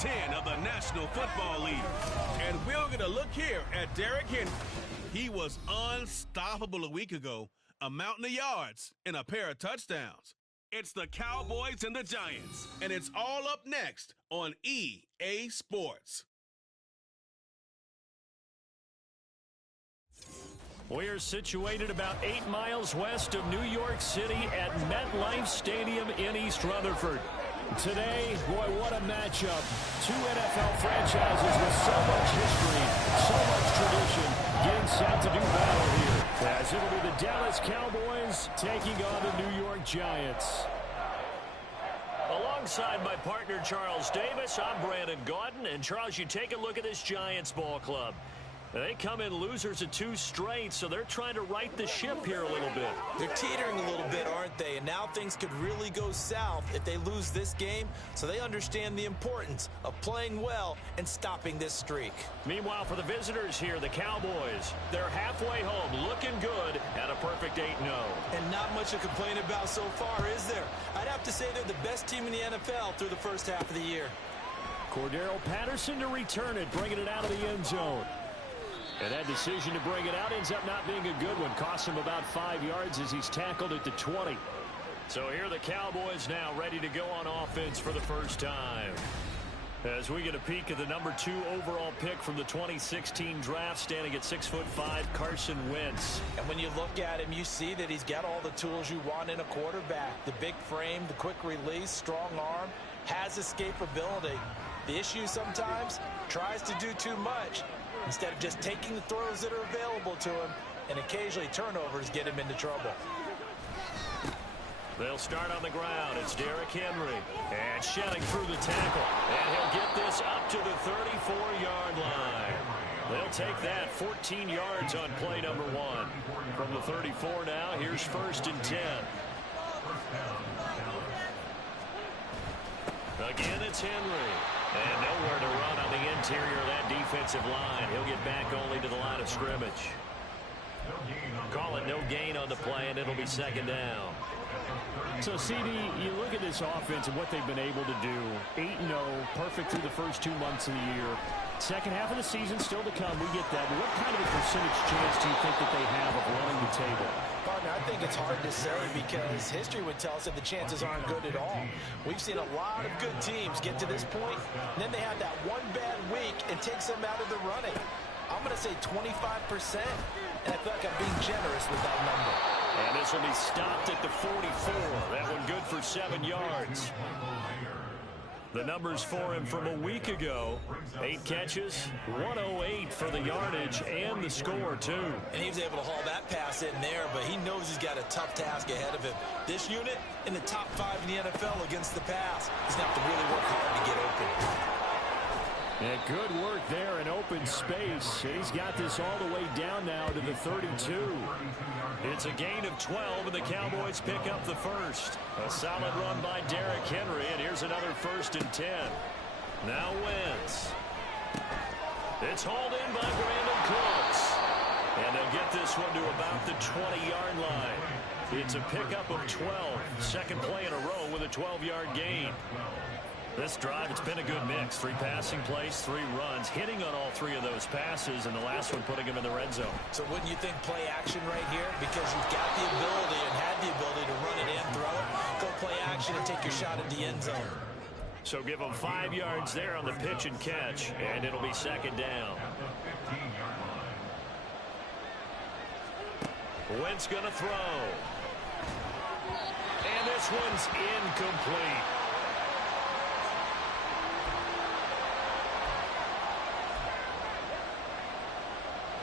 10 of the National Football League. And we're going to look here at Derrick Henry. He was unstoppable a week ago, amounting to yards and a pair of touchdowns. It's the Cowboys and the Giants, and it's all up next on EA Sports. We're situated about 8 miles west of New York City at MetLife Stadium in East Rutherford. Today, boy, what a matchup. Two NFL franchises with so much history, so much tradition, getting set to do battle here. As it'll be the Dallas Cowboys taking on the New York Giants. Alongside my partner, Charles Davis, I'm Brandon Gaudin. And, Charles, you take a look at this Giants ball club. They come in losers of 2 straight, so they're trying to right the ship here a little bit. They're teetering a little bit, aren't they? And now things could really go south if they lose this game, so they understand the importance of playing well and stopping this streak. Meanwhile, for the visitors here, the Cowboys, they're halfway home, looking good at a perfect 8-0. And not much to complain about so far, is there? I'd have to say they're the best team in the NFL through the first half of the year. Cordero Patterson to return it, bringing it out of the end zone. And that decision to bring it out ends up not being a good one. Costs him about 5 yards as he's tackled at the 20. So here are the Cowboys now ready to go on offense for the first time. As we get a peek at the number 2 overall pick from the 2016 draft, standing at 6'5", Carson Wentz. And when you look at him, you see that he's got all the tools you want in a quarterback. The big frame, the quick release, strong arm, has escapability. The issue sometimes, tries to do too much instead of just taking the throws that are available to him, and occasionally turnovers get him into trouble. They'll start on the ground. It's Derrick Henry. And shedding through the tackle. And he'll get this up to the 34-yard line. They'll take that 14 yards on play number 1. From the 34 now, here's 1st and 10. Again, it's Henry. And nowhere to run on the interior of that defensive line. He'll get back only to the line of scrimmage. Call it no gain on the play, and it'll be 2nd down. So, CD, you look at this offense and what they've been able to do. 8-0, perfect through the first 2 months of the year. Second half of the season still to come. We get that. But what kind of a percentage chance do you think that they have of running the table? Partner, I think it's hard to say because history would tell us that the chances aren't good at all. We've seen a lot of good teams get to this point, and then they have that one bad week and takes them out of the running. I'm going to say 25%, and I feel like I'm being generous with that number. And this will be stopped at the 44. That one good for 7 yards. The numbers for him from a week ago. 8 catches, 108 for the yardage, and the score, too. And he was able to haul that pass in there, but he knows he's got a tough task ahead of him. This unit in the top 5 in the NFL against the pass. He's going to have to really work hard to get open. And good work there in open space. He's got this all the way down now to the 32. It's a gain of 12, and the Cowboys pick up the first. A solid run by Derrick Henry, and here's another 1st and 10. Now Wentz. It's hauled in by Brandon Cooks. And they'll get this one to about the 20-yard line. It's a pickup of 12. Second play in a row with a 12-yard gain. This drive, it's been a good mix. 3 passing plays, 3 runs, hitting on all 3 of those passes, and the last one putting him in the red zone. So wouldn't you think play action right here? Because you've got the ability and had the ability to run it in, throw it, go play action and take your shot at the end zone. So give him 5 yards there on the pitch and catch, and it'll be 2nd down. Wentz gonna throw. And this one's incomplete.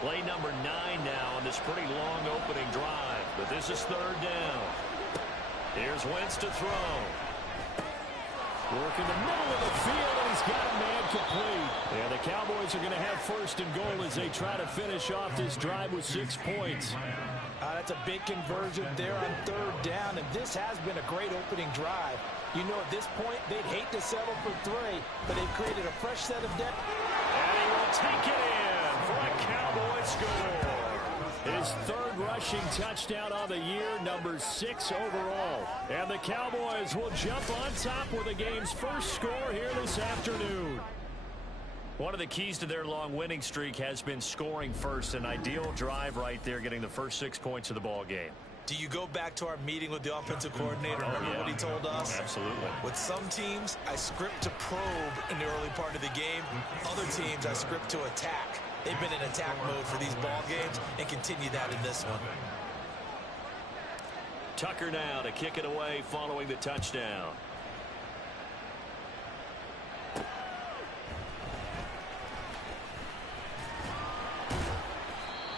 Play number 9 now on this pretty long opening drive. But this is 3rd down. Here's Wentz to throw. Work in the middle of the field, and he's got a man complete. Yeah, the Cowboys are going to have 1st and goal as they try to finish off this drive with 6 points. That's a big conversion there on 3rd down, and this has been a great opening drive. You know, at this point, they'd hate to settle for 3, but they've created a fresh set of depth. And he will take it in for a Cowboy score. His his third rushing touchdown on the year, number 6 overall. And the Cowboys will jump on top with the game's first score here this afternoon. One of the keys to their long winning streak has been scoring first. An ideal drive right there, getting the first 6 points of the ball game. Do you go back to our meeting with the offensive coordinator? Remember what he told us? Absolutely. With some teams, I script to probe in the early part of the game. Other teams, I script to attack. They've been in attack mode for these ball games and continue that in this one. Tucker now to kick it away following the touchdown.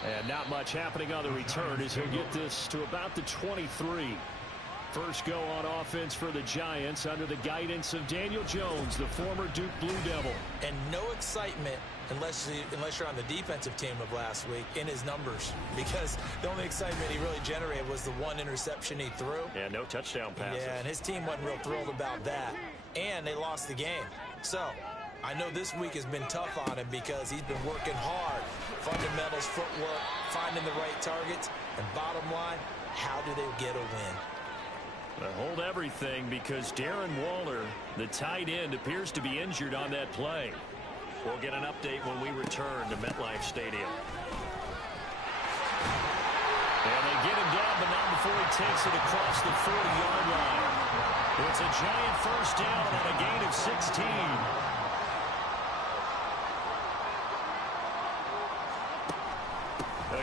And not much happening on the return as he'll get this to about the 23. First go on offense for the Giants under the guidance of Daniel Jones, the former Duke Blue Devil. And no excitement unless you're on the defensive team of last week in his numbers, because the only excitement he really generated was the one interception he threw. Yeah, no touchdown passes. Yeah, and his team wasn't real thrilled about that. And they lost the game. So I know this week has been tough on him because he's been working hard. Fundamentals, footwork, finding the right targets. And bottom line, how do they get a win? Well, hold everything because Darren Waller, the tight end, appears to be injured on that play. We'll get an update when we return to MetLife Stadium. And they get him down, but not before he takes it across the 40-yard line. It's a giant first down on a gain of 16.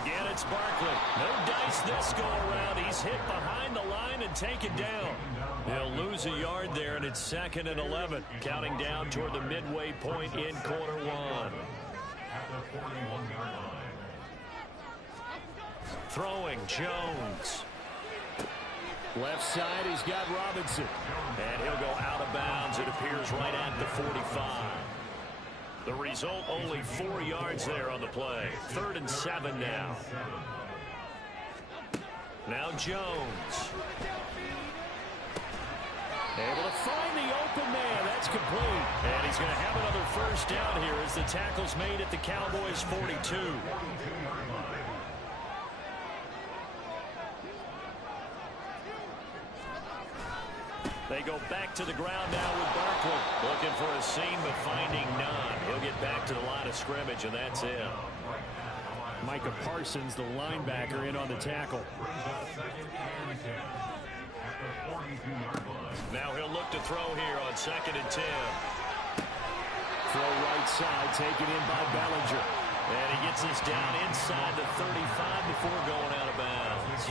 Again, it's Barkley. No dice this go-around. He's hit behind the line and taken down. They'll lose a yard there, and it's 2nd and 11. Counting down toward the midway point in quarter one. Throwing, Jones. Left side, he's got Robinson. And he'll go out of bounds, it appears, right at the 45. The result, only 4 yards there on the play. 3rd and 7 now. Now Jones. Able to find the open man. That's complete. And he's going to have another first down here as the tackle's made at the Cowboys' 42. They go back to the ground now with Barkley. Looking for a seam, but finding none. He'll get back to the line of scrimmage, and that's it. Micah Parsons, the linebacker, in on the tackle. Now he'll look to throw here on 2nd and 10. Throw right side, taken in by Bellinger. And he gets this down inside the 35 before going out of bounds.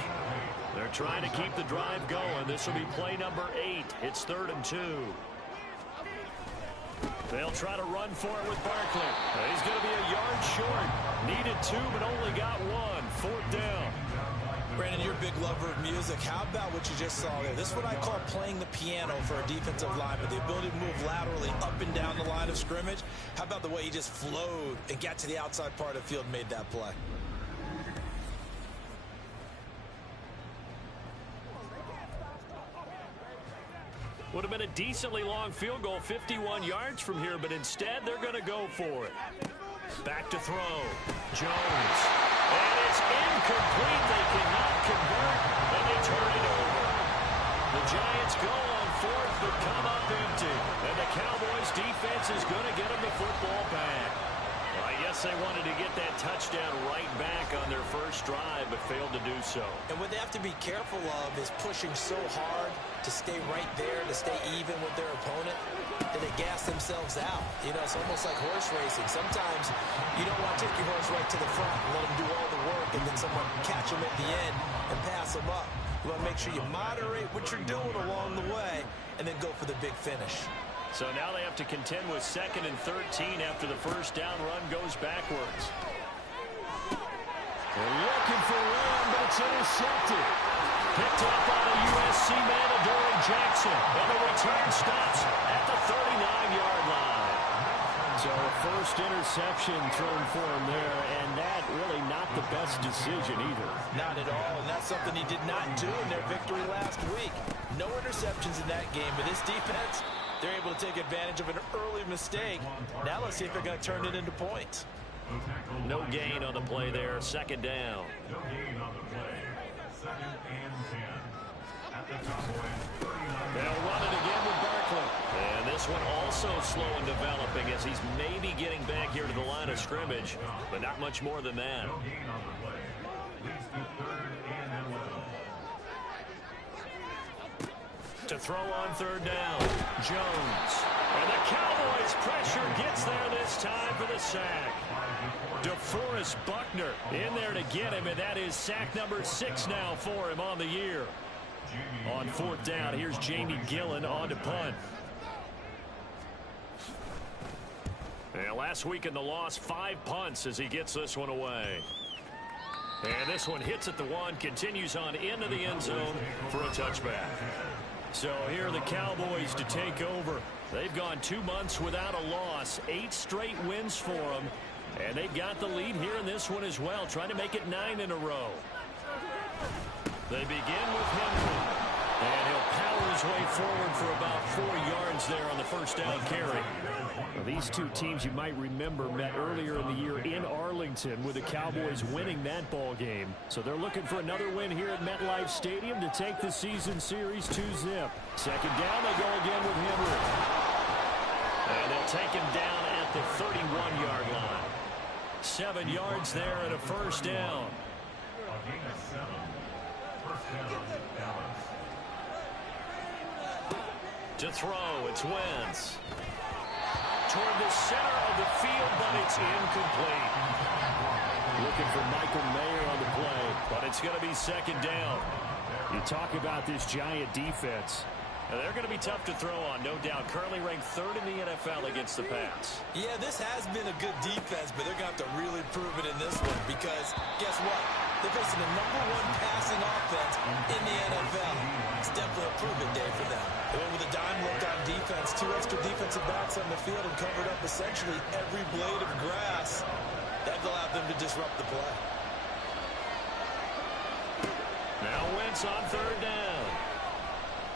They're trying to keep the drive going. This will be play number 8. It's 3rd and 2. They'll try to run for it with Barkley. He's going to be a yard short. Needed 2, but only got 1. 4th down. Brandon, you're a big lover of music. How about what you just saw there? This is what I call playing the piano for a defensive lineman. The ability to move laterally up and down the line of scrimmage. How about the way he just flowed and got to the outside part of the field and made that play? Would have been a decently long field goal, 51 yards from here, but instead they're going to go for it. Back to throw. Jones. And it's incomplete. They cannot convert, and they turn it over. The Giants go on 4th, but come up empty. And the Cowboys defense is going to get them the football back. Well, I guess they wanted to get that touchdown right back on their first drive, but failed to do so. And what they have to be careful of is pushing so hard to stay right there, to stay even with their opponent, that they gas themselves out. You know, it's almost like horse racing. Sometimes you don't want to take your horse right to the front and let them do all the work and then someone catch them at the end and pass them up. You want to make sure you moderate what you're doing along the way and then go for the big finish. So now they have to contend with 2nd and 13 after the first down run goes backwards. They're looking for one, but it's intercepted. Picked up by the USC man, Adoree Jackson. And the return stops at the 39-yard line. So first interception thrown for him there, and that really not the best decision either. Not at all, and that's something he did not do in their victory last week. No interceptions in that game, but this defense, they're able to take advantage of an early mistake. Now let's see if they're going to turn it into points. No gain on the play there. Second down. No gain on the play. 2nd and 10. At the Cowboys 39. They'll run it again with Barkley. And this one also slow in developing as he's maybe getting back here to the line of scrimmage, but not much more than that. No gain on the play. Leads to 3rd and 11. To throw on 3rd down, Jones. And the Cowboys pressure gets there this time for the sack. DeForest Buckner in there to get him, and that is sack number 6 now for him on the year. On 4th down, here's Jamie Gillen on to punt. And last week in the loss, 5 punts as he gets this one away. And this one hits at the 1, continues on into the end zone for a touchback. So here are the Cowboys to take over. They've gone 2 months without a loss, 8 straight wins for them. And they've got the lead here in this one as well, trying to make it 9 in a row. They begin with Henry. And he'll power his way forward for about 4 yards there on the first down carry. Well, these two teams, you might remember, met earlier in the year in Arlington with the Cowboys winning that ball game. So they're looking for another win here at MetLife Stadium to take the season series 2-zip. Second down, they go again with Henry. And they'll take him down at the 31-yard line. 7 yards there and a first down. A gain of 7. First down, Dallas. To throw, it's Wentz. Toward the center of the field, but it's incomplete. Looking for Michael Mayer on the play, but it's going to be second down. You talk about this Giant defense. Now, they're going to be tough to throw on, no doubt. Currently ranked 3rd in the NFL against the pass. Yeah, this has been a good defense, but they're going to have to really prove it in this one because, guess what? They're facing the #1 passing offense in the NFL. It's definitely a prove-it day for them. They went with a dime look on defense, 2 extra defensive backs on the field and covered up essentially every blade of grass. That allowed them to disrupt the play. Now Wentz on 3rd down.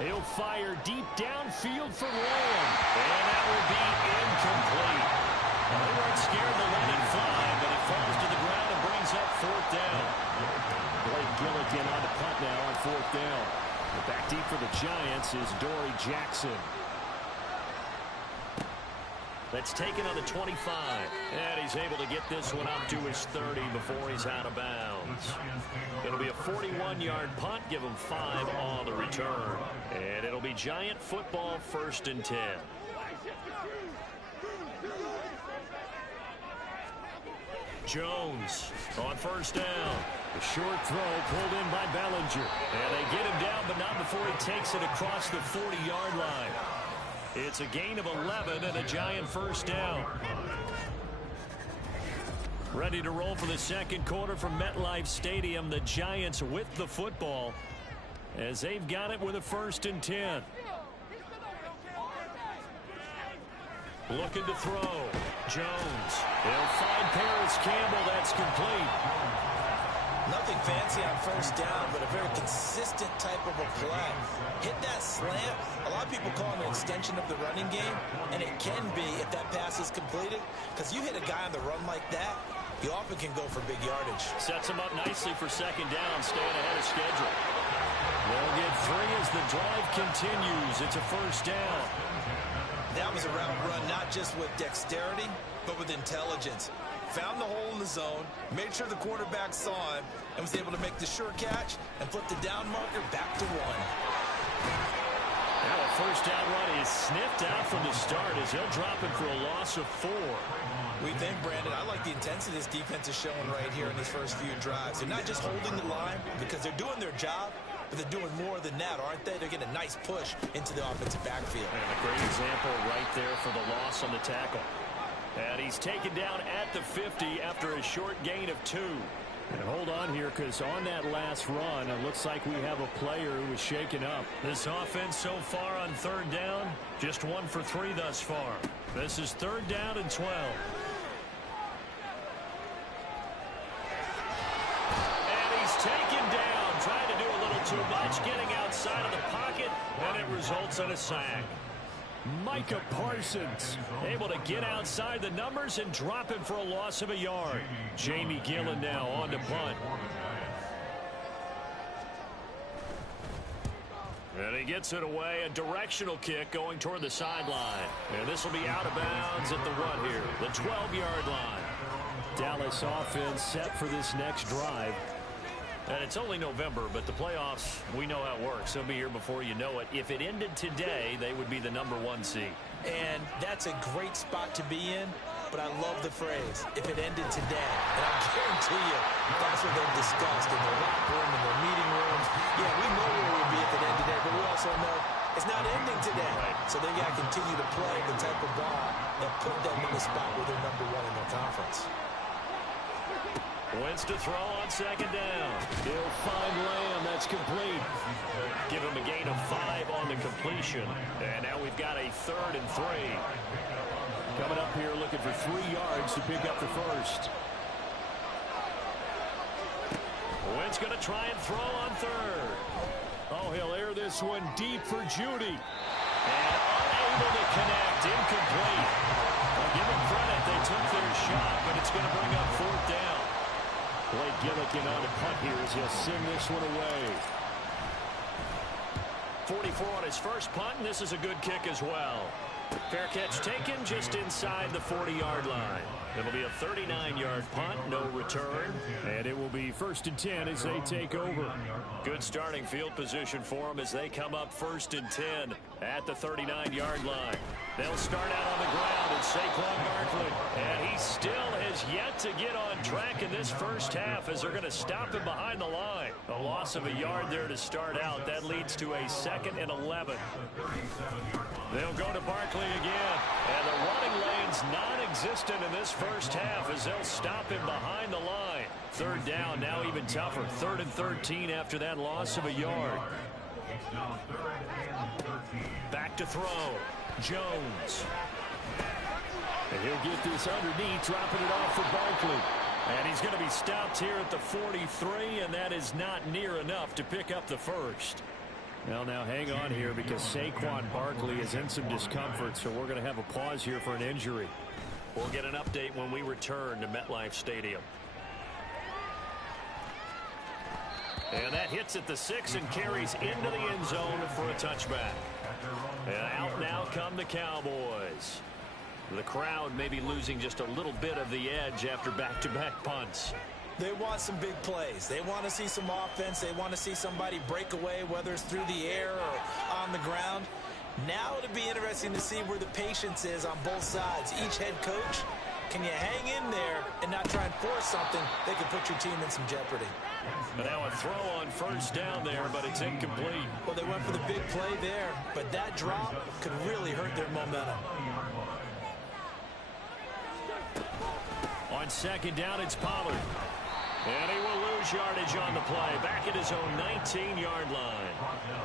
He'll fire deep downfield for Lamb. And that will be incomplete. Well, they weren't scared to let it fly, but it falls to the ground and brings up 4th down. Blake Gilligan on the punt now on 4th down. The back deep for the Giants is Dory Jackson. That's taken on the 25. And he's able to get this one up to his 30 before he's out of bounds. It'll be a 41-yard punt, give him 5 on the return. And it'll be Giant football 1st and 10. Jones on 1st down. The short throw pulled in by Bellinger. And they get him down, but not before he takes it across the 40-yard line. It's a gain of 11 and a Giant first down. Ready to roll for the second quarter from MetLife Stadium. The Giants with the football as they've got it with a 1st and 10. Looking to throw. Jones. He'll find Paris Campbell. That's complete. Nothing fancy on 1st down, but a very consistent type of a play. Hit that slant. A lot of people call him an extension of the running game, and it can be if that pass is completed, because you hit a guy on the run like that, you often can go for big yardage. Sets him up nicely for second down, staying ahead of schedule. They'll get 3 as the drive continues. It's a 1st down. That was a route run not just with dexterity, but with intelligence. Found the hole in the zone, made sure the quarterback saw him, and was able to make the sure catch and flip the down marker back to 1. Now a 1st down run is sniffed out from the start as he'll drop it for a loss of 4. We think, Brandon, I like the intensity this defense is showing right here in these first few drives. They're not just holding the line because they're doing their job, but they're doing more than that, aren't they? They're getting a nice push into the offensive backfield. And a great example right there for the loss on the tackle. And he's taken down at the 50 after a short gain of 2. And hold on here, because on that last run, it looks like we have a player who was shaken up. This offense so far on 3rd down, just 1 for 3 thus far. This is 3rd down and 12. And he's taken down, trying to do a little too much, getting outside of the pocket, and it results in a sack. Micah Parsons able to get outside the numbers and drop him for a loss of a yard. Jamie Gillen now on to punt. And he gets it away, a directional kick going toward the sideline. And this will be out of bounds at the what here? The 12-yard line. Dallas offense set for this next drive. And it's only November, but the playoffs, we know how it works. They'll be here before you know it. If it ended today, they would be the #1 seed. And that's a great spot to be in, but I love the phrase, if it ended today. And I guarantee you, that's what they've discussed in their locker room, in their meeting rooms. Yeah, we know where we'll be if it ended today, but we also know it's not ending today. Right. So they got to continue to play the type of ball that put them in the spot where they're #1 in their conference. Wentz to throw on second down. He'll find Lamb. That's complete. Give him a gain of 5 on the completion. And now we've got a 3rd and 3. Coming up here looking for 3 yards to pick up the first. Wentz going to try and throw on 3rd. Oh, he'll air this one deep for Judy. And unable to connect. Incomplete. Well, give them credit. They took their shot, but it's going to bring up 4th down. Blake Gillikin on the punt here as he'll send this one away. 44 on his first punt, and this is a good kick as well. Fair catch taken just inside the 40-yard line. It'll be a 39-yard punt, no return. And it will be 1st and 10 as they take over. Good starting field position for them as they come up 1st and 10 at the 39-yard line. They'll start out on the ground at Saquon Barkley. And he still has yet to get on track in this first half as they're going to stop him behind the line. A loss of a yard there to start out. That leads to a 2nd and 11. They'll go to Barkley again. And the running lane's non-existent in this first half as they'll stop him behind the line. 3rd down, now even tougher. 3rd and 13 after that loss of a yard. Back to throw. Jones. And he'll get this underneath, dropping it off for Barkley. And he's going to be stopped here at the 43, and that is not near enough to pick up the first. Well, now hang on here because Saquon Barkley is in some discomfort, so we're going to have a pause here for an injury. We'll get an update when we return to MetLife Stadium. And that hits at the 6 and carries into the end zone for a touchback. And out now come the Cowboys. The crowd may be losing just a little bit of the edge after back-to-back punts. They want some big plays. They want to see some offense. They want to see somebody break away, whether it's through the air or on the ground. Now it'll be interesting to see where the patience is on both sides. Each head coach, can you hang in there and not try and force something that could put your team in some jeopardy? But now a throw on 1st down there, but it's incomplete. Well, they went for the big play there, but that drop could really hurt their momentum. On 2nd down, it's Pollard. And he will lose yardage on the play. Back at his own 19-yard line.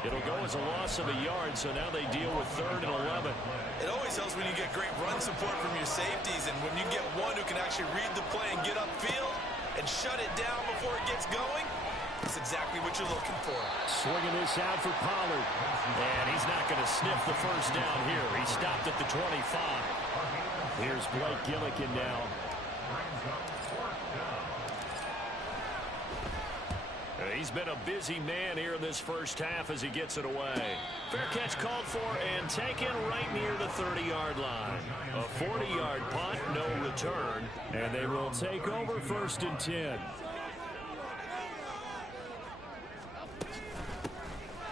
It'll go as a loss of a yard, so now they deal with 3rd and 11. It always helps when you get great run support from your safeties, and when you get one who can actually read the play and get upfield and shut it down before it gets going, that's exactly what you're looking for. Swinging this out for Pollard. And he's not going to sniff the 1st down here. He stopped at the 25. Here's Blake Gillikin now. He's been a busy man here in this first half as he gets it away. Fair catch called for and taken right near the 30-yard line. A 40-yard punt, no return, and they will take over 1st and 10.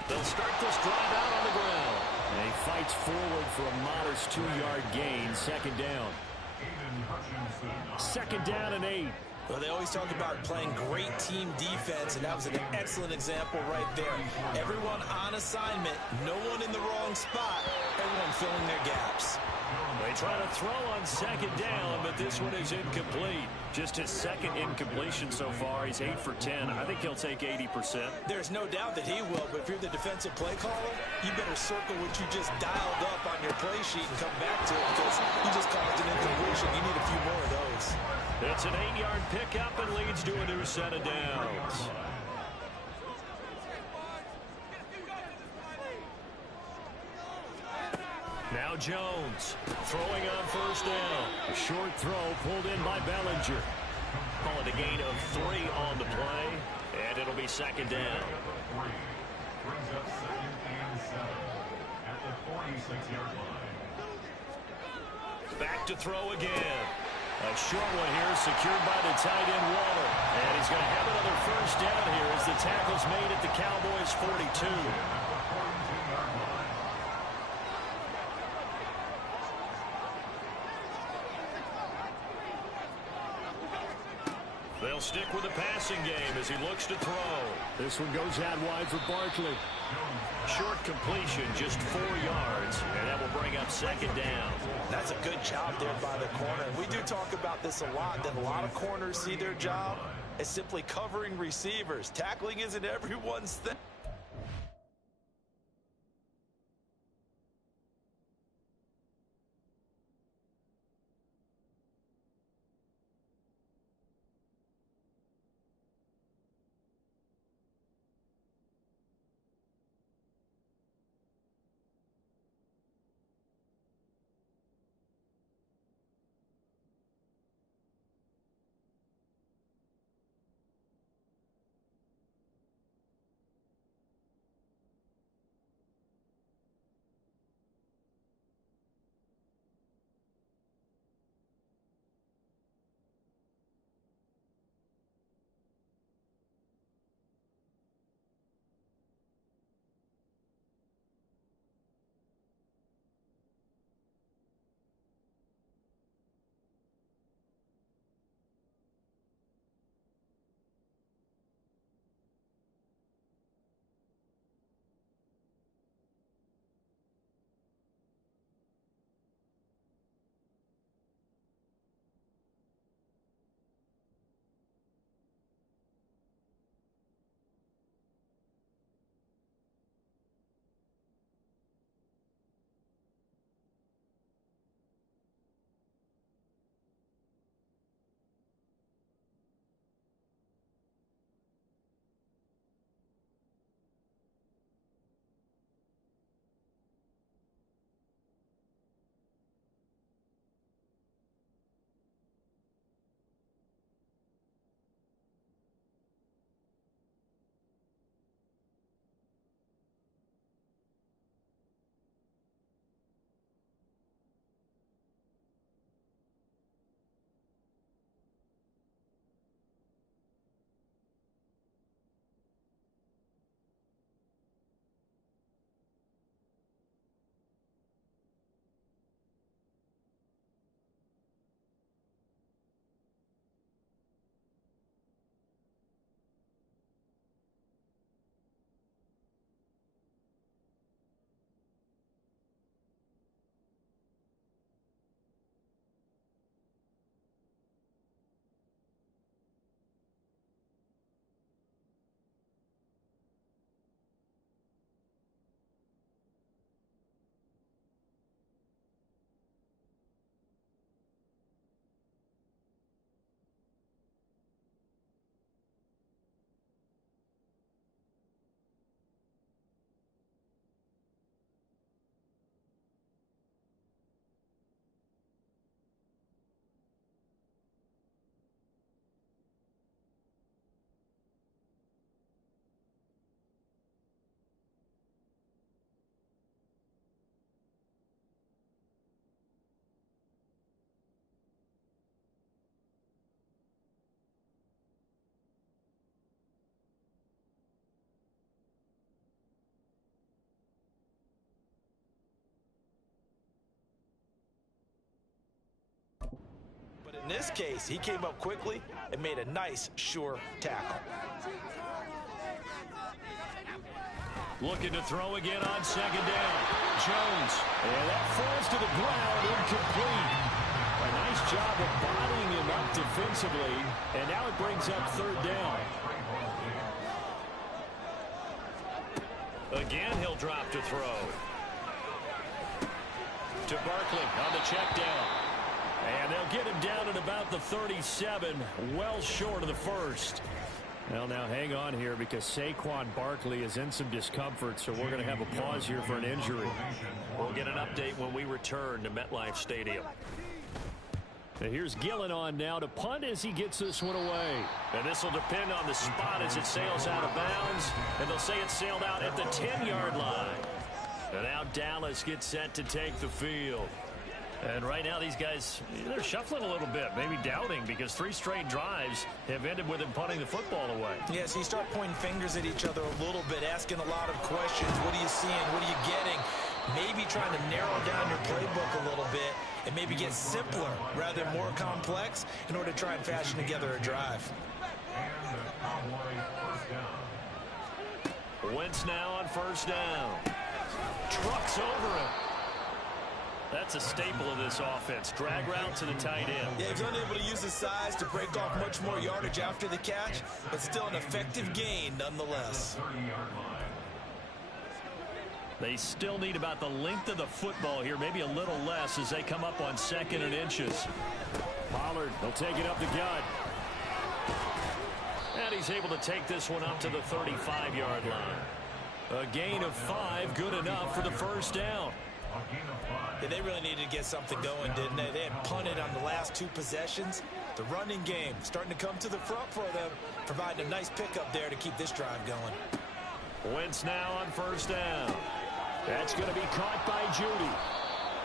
They'll start this drive out on the ground. And he fights forward for a modest 2-yard gain, 2nd down. 2nd down and 8. Well, they always talk about playing great team defense, and that was an excellent example right there. Everyone on assignment, no one in the wrong spot, everyone filling their gaps. They try to throw on 2nd down, but this one is incomplete. Just his 2nd incompletion so far. He's 8 for 10. I think he'll take 80%. There's no doubt that he will, but if you're the defensive play caller, you better circle what you just dialed up on your play sheet and come back to it because you just caused an incompletion. You need a few more of those. It's an 8-yard pickup and leads to a new set of downs. Now Jones throwing on first down. A short throw pulled in by Bellinger. Call it a gain of 3 on the play, and it'll be second down. Brings up 2nd and 7 at the 46-yard line. Back to throw again. A short one here secured by the tight end Waller. And he's going to have another first down here as the tackle's made at the Cowboys 42. They'll stick with the passing game as he looks to throw. This one goes out wide for Barkley. Short completion, just 4 yards, and that will bring up second down. That's a good job there by the corner. We do talk about this a lot, that a lot of corners see their job as simply covering receivers. Tackling isn't everyone's thing. In this case, he came up quickly and made a nice, sure tackle. Looking to throw again on second down. Jones. And that falls to the ground, incomplete. A nice job of bodying him up defensively. And now it brings up third down. Again, he'll drop to throw. To Barkley on the check down. And they'll get him down at about the 37, well short of the first. Well, now hang on here because Saquon Barkley is in some discomfort, so we're going to have a pause here for an injury. We'll get an update when we return to MetLife Stadium. And here's Gillen on now to punt as he gets this one away. And this will depend on the spot as it sails out of bounds. And they'll say it sailed out at the 10-yard line. And now Dallas gets set to take the field. And right now these guys, they're shuffling a little bit, maybe doubting, because 3 straight drives have ended with him punting the football away. Yes, you start pointing fingers at each other a little bit, asking a lot of questions. What are you seeing? What are you getting? Maybe trying to narrow down your playbook a little bit and maybe get simpler rather than more complex in order to try and fashion together a drive. And the Cowboys first down. Wentz now on first down. Trucks over him. That's a staple of this offense. Drag route to the tight end. Yeah, he's unable to use his size to break off much more yardage after the catch, but still an effective gain nonetheless. 30-yard line. They still need about the length of the football here, maybe a little less as they come up on 2nd and inches. Pollard, they'll take it up the gut. And he's able to take this one up to the 35-yard line. A gain of 5, good enough for the first down. Yeah, they really needed to get something going, didn't they? They had punted on the last 2 possessions. The running game starting to come to the front for them, providing a nice pickup there to keep this drive going. Wentz now on first down. That's going to be caught by Judy.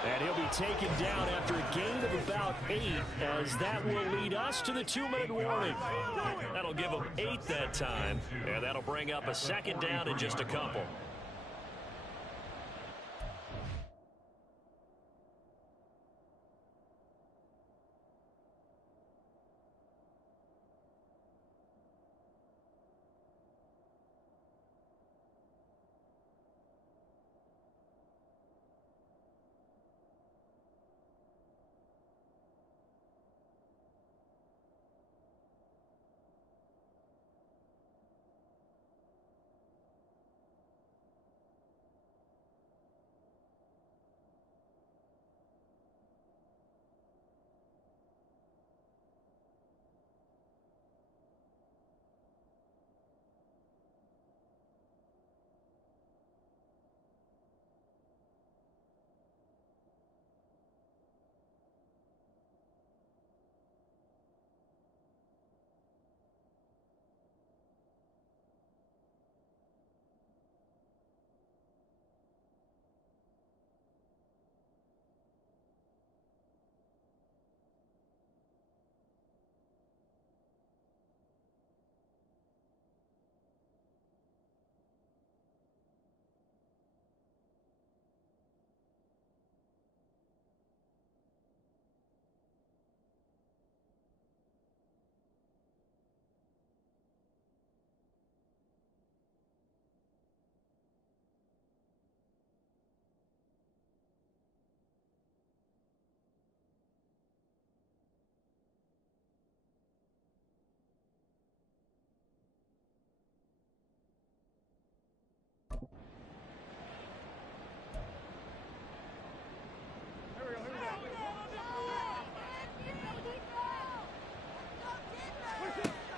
And he'll be taken down after a gain of about 8, as that will lead us to the 2-minute warning. That'll give him 8 that time, and that'll bring up a 2nd down in just a couple.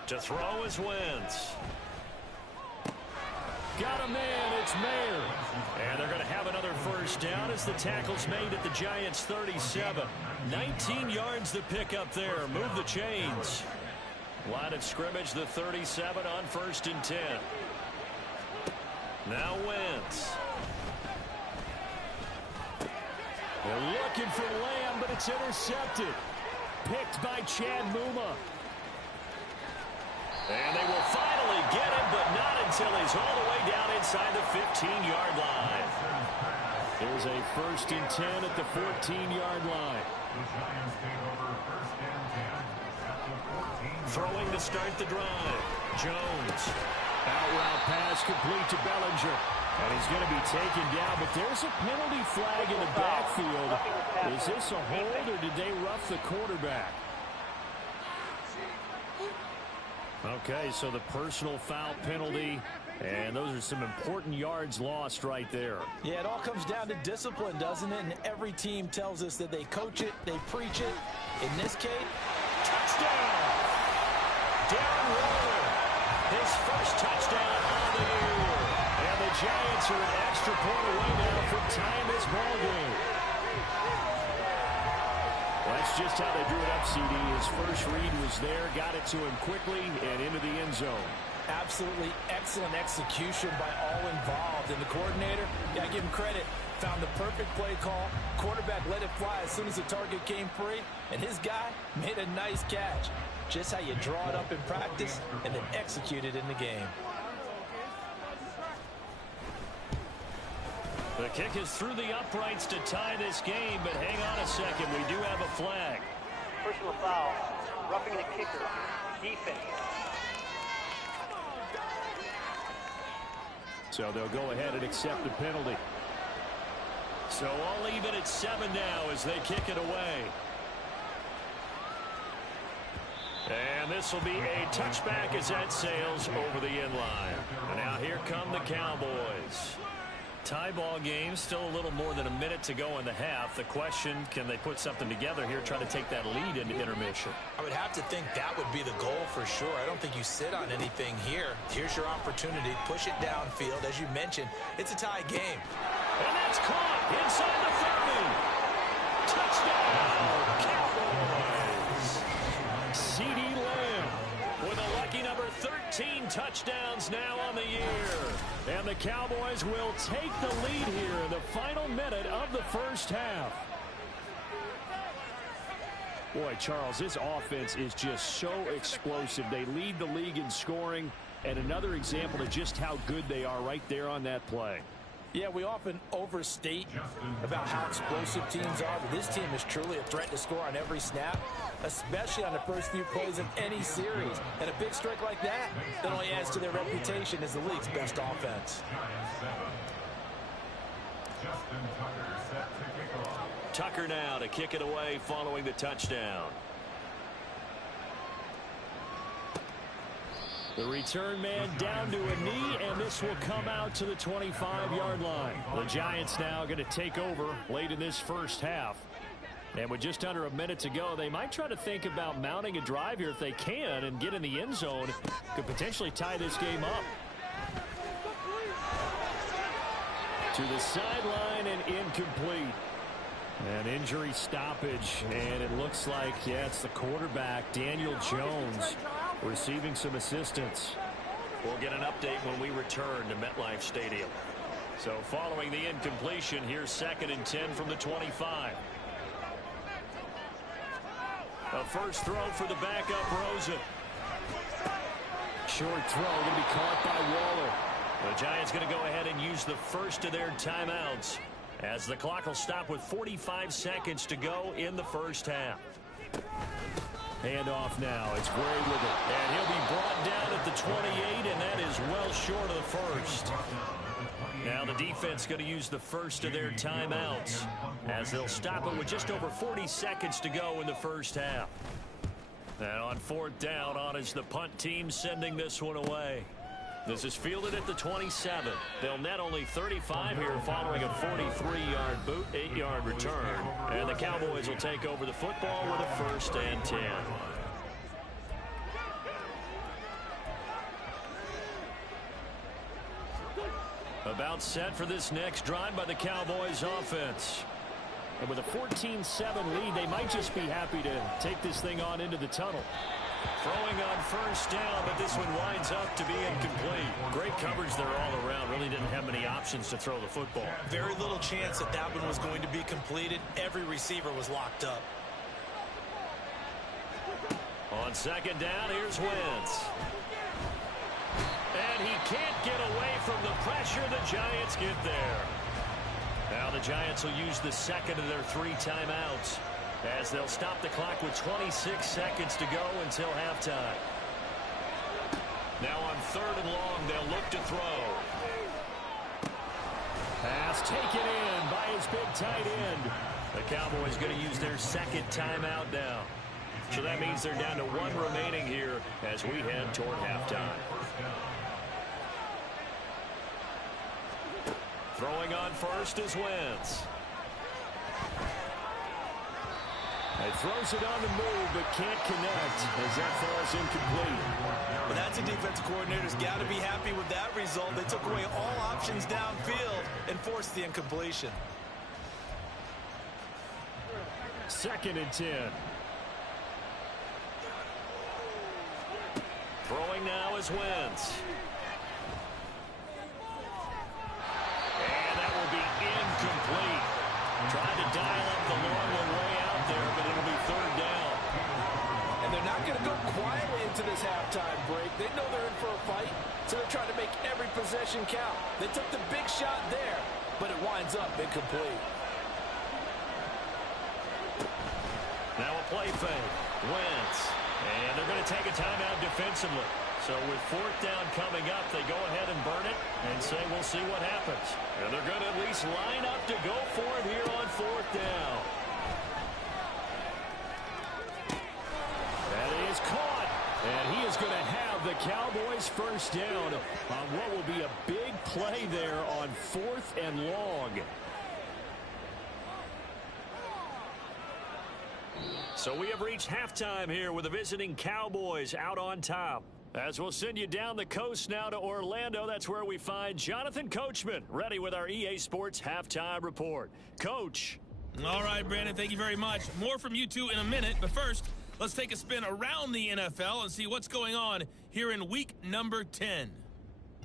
To throw is Wentz. Got a man, it's Mayer. And they're going to have another first down as the tackle's made at the Giants' 37. 19 yards to pick up there. Move the chains. Line of scrimmage, the 37 on 1st and 10. Now Wentz. They're looking for Lamb, but it's intercepted. Picked by Chad Muma. And they will finally get him, but not until he's all the way down inside the 15-yard line. There's a 1st and 10 at the 14-yard line. The Giants take over 1st and 10 at the 14. Throwing to start the drive. Jones. Out route pass complete to Bellinger. And he's going to be taken down, but there's a penalty flag in the backfield. Is this a hold, or did they rough the quarterback? Okay, so the personal foul penalty, and those are some important yards lost right there. Yeah, it all comes down to discipline, doesn't it? And every team tells us that they coach it, they preach it. In this case, touchdown! Darren Waller are an extra point away now from tying this ball game. Well, that's just how they drew it up, CD. His first read was there, got it to him quickly, and into the end zone. Absolutely excellent execution by all involved. And the coordinator, got to give him credit, found the perfect play call. Quarterback let it fly as soon as the target came free, and his guy made a nice catch. Just how you draw it up in practice and then execute it in the game. The kick is through the uprights to tie this game, but hang on a second. We do have a flag. Personal foul. Roughing the kicker. Defense. So they'll go ahead and accept the penalty. So I'll leave it at 7 now as they kick it away. And this will be a touchback as that sails over the end line. And now here come the Cowboys. Tie ball game, still a little more than a minute to go in the half. The question, can they put something together here, try to take that lead into intermission? I would have to think that would be the goal for sure. I don't think you sit on anything here. Here's your opportunity. Push it downfield. As you mentioned, it's a tie game. And that's caught inside the 30. Touchdown, Cowboys. CD Lamb with a lucky number 13 touchdowns now on the year. And the Cowboys will take the lead here in the final minute of the first half. Boy, Charles, this offense is just so explosive. They lead the league in scoring, and another example of just how good they are right there on that play. Yeah, we often overstate about how explosive teams are, but this team is truly a threat to score on every snap, especially on the first few plays of any series. And a big strike like that only adds to their reputation as the league's best offense. Tucker now to kick it away following the touchdown. The return man down to a knee, and this will come out to the 25-yard line. The Giants now going to take over late in this first half. And with just under a minute to go, they might try to think about mounting a drive here if they can and get in the end zone. Could potentially tie this game up. To the sideline and incomplete. An injury stoppage, and it looks like, yeah, it's the quarterback, Daniel Jones, receiving some assistance. We'll get an update when we return to MetLife Stadium. So following the incompletion, here's 2nd and 10 from the 25. A first throw for the backup, Rosen. Short throw going to be caught by Waller. The Giants going to go ahead and use the first of their timeouts, as the clock will stop with 45 seconds to go in the first half. Handoff now. It's Bray with it. And he'll be brought down at the 28, and that is well short of the first. Now the defense going to use the first of their timeouts, as they'll stop it with just over 40 seconds to go in the first half. And on 4th down, on is the punt team sending this one away. This is fielded at the 27. They'll net only 35 here following a 43-yard boot, 8-yard return. And the Cowboys will take over the football with a 1st and 10. About set for this next drive by the Cowboys offense. And with a 14-7 lead, they might just be happy to take this thing on into the tunnel. Throwing on 1st down, but this one winds up to be incomplete. Great coverage there all around. Really didn't have many options to throw the football. Very little chance that that one was going to be completed. Every receiver was locked up. On 2nd down, here's Wentz. And he can't get away from the pressure. The Giants get there. Now the Giants will use the 2nd of their 3 timeouts, as they'll stop the clock with 26 seconds to go until halftime. Now on 3rd and long, they'll look to throw. Pass taken in by his big tight end. The Cowboys going to use their 2nd timeout now. So that means they're down to 1 remaining here as we head toward halftime. Throwing on 1st is Wentz. He throws it on the move, but can't connect as that falls incomplete. Well, that's a defensive coordinator's got to be happy with that result. They took away all options downfield and forced the incompletion. 2nd and 10. Throwing now is Wentz. And that will be incomplete. Tried to dial up the long one way out there, but it'll be 3rd down. And they're not going to go quietly into this halftime break. They know they're in for a fight, so they're trying to make every possession count. They took the big shot there, but it winds up incomplete. Now a play fake. Wentz. And they're going to take a timeout defensively. So with 4th down coming up, they go ahead and burn it and say we'll see what happens. And they're going to at least line up to go for it here on 4th down. That is caught. And he is going to have the Cowboys 1st down on what will be a big play there on 4th and long. So we have reached halftime here with the visiting Cowboys out on top. As we'll send you down the coast now to Orlando, that's where we find Jonathan Coachman, ready with our EA Sports Halftime Report. Coach. All right, Brandon, thank you very much. More from you two in a minute, but first, let's take a spin around the NFL and see what's going on here in week number 10.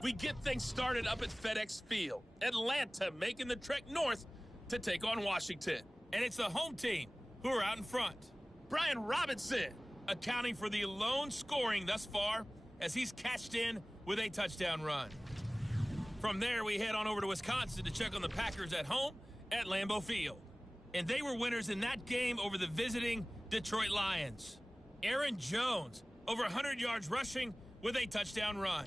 We get things started up at FedEx Field. Atlanta making the trek north to take on Washington. And it's the home team who are out in front. Brian Robinson accounting for the lone scoring thus far as he's cashed in with a touchdown run. From there, we head on over to Wisconsin to check on the Packers at home at Lambeau Field. And they were winners in that game over the visiting Detroit Lions. Aaron Jones, over 100 yards rushing with a touchdown run.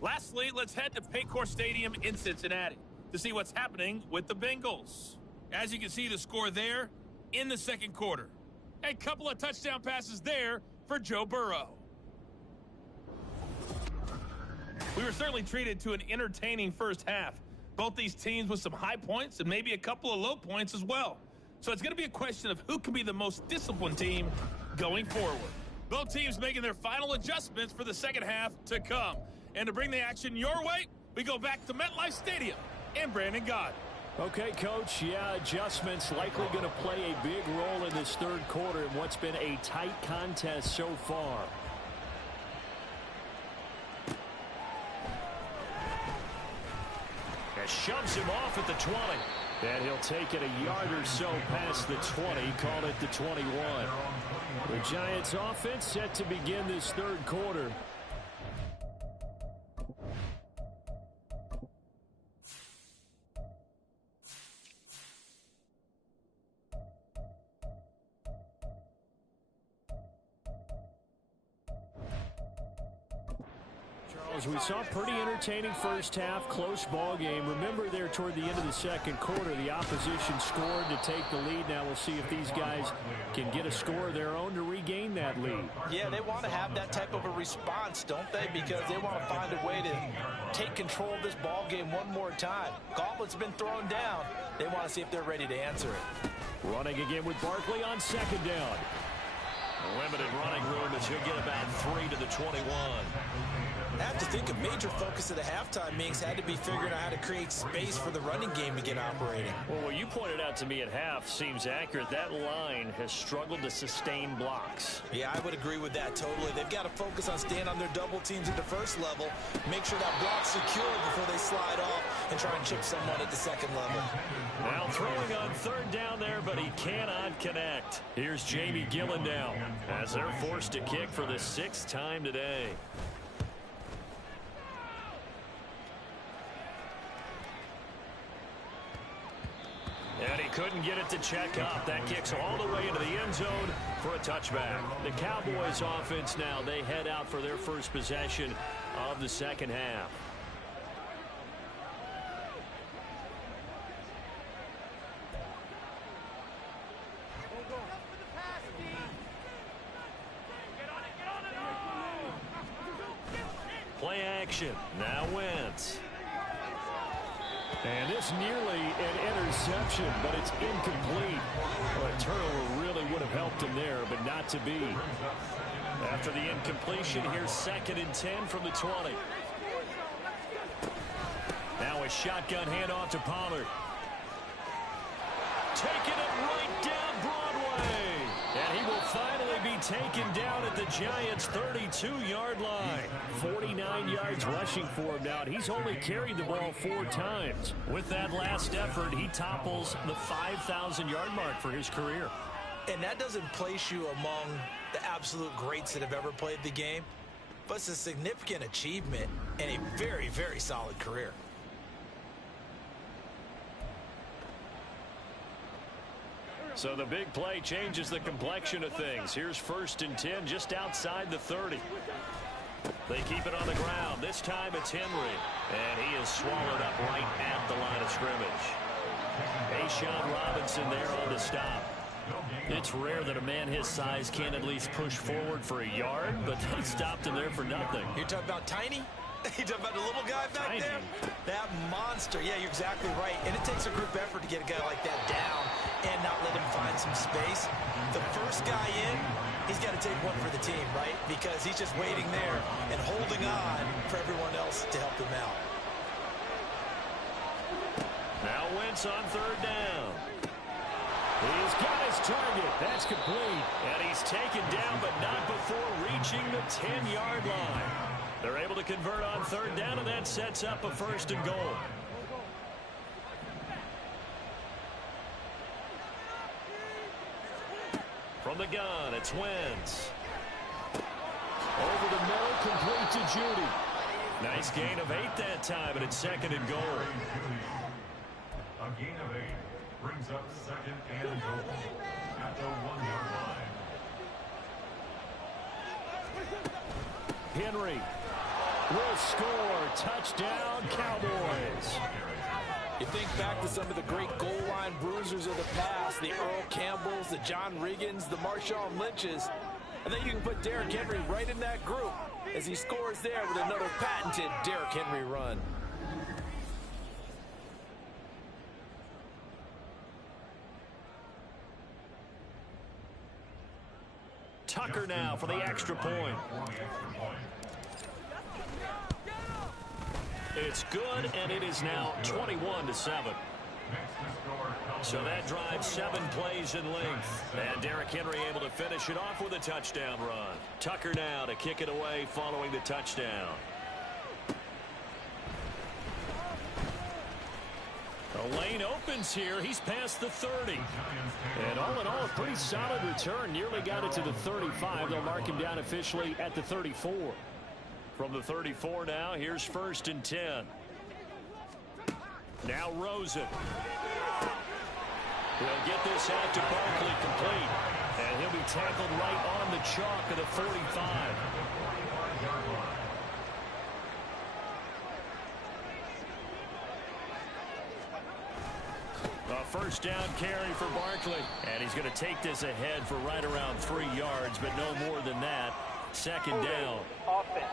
Lastly, let's head to Paycor Stadium in Cincinnati to see what's happening with the Bengals. As you can see, the score there in the 2nd quarter. A couple of touchdown passes there for Joe Burrow. We were certainly treated to an entertaining first half. Both these teams with some high points and maybe a couple of low points as well. So it's going to be a question of who can be the most disciplined team going forward. Both teams making their final adjustments for the second half to come. And to bring the action your way, we go back to MetLife Stadium and Brandon Gott. Okay, Coach, yeah, adjustments likely going to play a big role in this 3rd quarter in what's been a tight contest so far. And shoves him off at the 20. And he'll take it a yard or so past the 20, call it the 21. The Giants offense set to begin this 3rd quarter. We saw a pretty entertaining first half, close ball game. Remember there toward the end of the 2nd quarter, the opposition scored to take the lead. Now we'll see if these guys can get a score of their own to regain that lead. Yeah, they want to have that type of a response, don't they? Because they want to find a way to take control of this ball game one more time. Gauntlet's been thrown down. They want to see if they're ready to answer it. Running again with Barkley on 2nd down. A limited running room as he'll get about 3 to the 21. I have to think a major focus of the halftime meetings had to be figuring out how to create space for the running game to get operating. Well, what you pointed out to me at half seems accurate. That line has struggled to sustain blocks. Yeah, I would agree with that totally. They've got to focus on staying on their double teams at the first level, make sure that block's secure before they slide off and try and chip someone at the 2nd level. Now throwing on 3rd down there, but he cannot connect. Here's Jamie Gillen now as they're forced to kick for the 6th time today. And he couldn't get it to check up. That kicks all the way into the end zone for a touchback. The Cowboys offense now, they head out for their first possession of the 2nd half. Play action. Now Wentz. And this nearly an interception, but it's incomplete. Well, a turnover really would have helped him there, but not to be. After the incompletion, here's 2nd and 10 from the 20. Now a shotgun handoff to Pollard. Taking it right down Broadway. And he will finally be taken down at the Giants' 32-yard line. 49 yards rushing for him now. He's only carried the ball 4 times. With that last effort, he topples the 5,000-yard mark for his career. And that doesn't place you among the absolute greats that have ever played the game, but it's a significant achievement and a very, very solid career. So the big play changes the complexion of things. Here's 1st and 10 just outside the 30. They keep it on the ground. This time it's Henry. And he is swallowed up right at the line of scrimmage. A'Shawn Robinson there on the stop. It's rare that a man his size can't at least push forward for a yard, but they stopped him there for nothing. You're talking about tiny? You're talking about the little guy back Tiny. there? That monster. Yeah, you're exactly right. And it takes a group effort to get a guy like that down and not let him find some space. The first guy in, he's got to take one for the team, right? Because he's just waiting there and holding on for everyone else to help him out. Now Wentz on 3rd down. He's got his target. That's complete. And he's taken down, but not before reaching the 10-yard line. They're able to convert on 3rd down, and that sets up a 1st and goal. From the gun, it's Wentz. Over the middle, complete to Judy. Nice gain of 8 that time, and it's 2nd and goal. A gain of 8 brings up 2nd and goal at the 1-yard line. Henry will score. Touchdown, Cowboys. You think back to some of the great goal line bruisers of the past, the Earl Campbells, the John Riggins, the Marshawn Lynches. I think you can put Derrick Henry right in that group as he scores there with another patented Derrick Henry run. Tucker now for the extra point. It's good, and it is now 21-7. So that drives 7 plays in length. And Derrick Henry able to finish it off with a touchdown run. Tucker now to kick it away following the touchdown. The lane opens here. He's past the 30. And all in all, a pretty solid return. Nearly got it to the 35. They'll mark him down officially at the 34. From the 34 now, here's 1st and 10. Now Rosen. He'll get this out to Barkley complete. And he'll be tackled right on the chalk of the 45. A 1st down carry for Barkley. And he's going to take this ahead for right around 3 yards, but no more than that. 2nd down. Offense.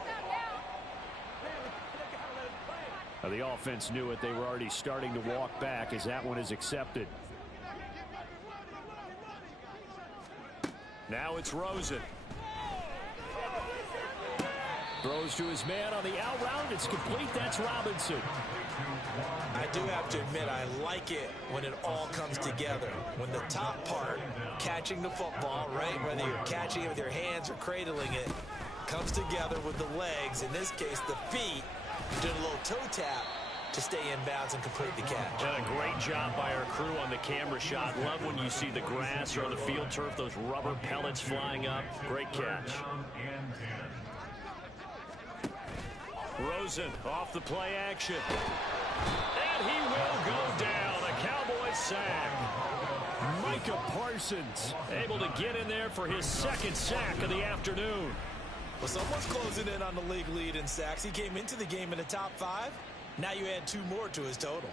The offense knew it. They were already starting to walk back as that one is accepted. Now it's Rosen. Throws to his man on the out route. It's complete. That's Robinson. I do have to admit, I like it when it all comes together. When the top part, catching the football, right, whether you're catching it with your hands or cradling it, comes together with the legs, in this case the feet, doing a little toe tap to stay in bounds and complete the catch. And a great job by our crew on the camera shot. Love when you see the grass or on the field turf, those rubber pellets flying up. Great catch. Rosen off the play action. And he will go down. A Cowboys sack. Micah Parsons able to get in there for his 2nd sack of the afternoon. Well, someone's closing in on the league lead in sacks. He came into the game in the top 5. Now you add 2 more to his total.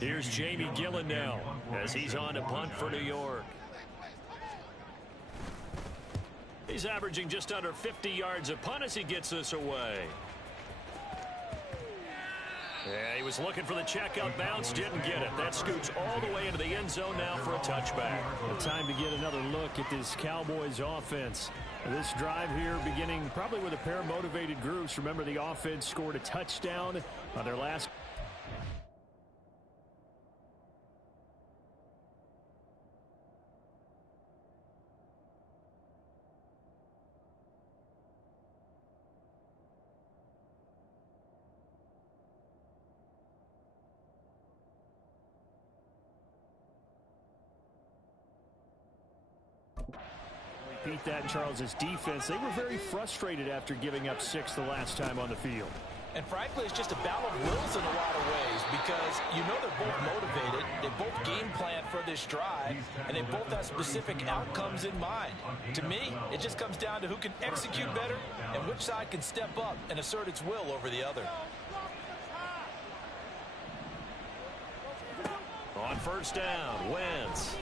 Here's Jamie Gillen now as he's on to punt for New York. He's averaging just under 50 yards a punt as he gets this away. Yeah, he was looking for the check-up bounce, didn't get it. That scoots all the way into the end zone now for a touchback. Time to get another look at this Cowboys offense. This drive here beginning probably with a pair of motivated groups. Remember, the offense scored a touchdown on their last. Beat that Charles's defense. They were very frustrated after giving up 6 the last time on the field. And frankly, it's just a battle of wills in a lot of ways because you know they're both motivated, they both game plan for this drive, and they both have specific outcomes in mind. To me, it just comes down to who can execute better and which side can step up and assert its will over the other. On first down, Wentz.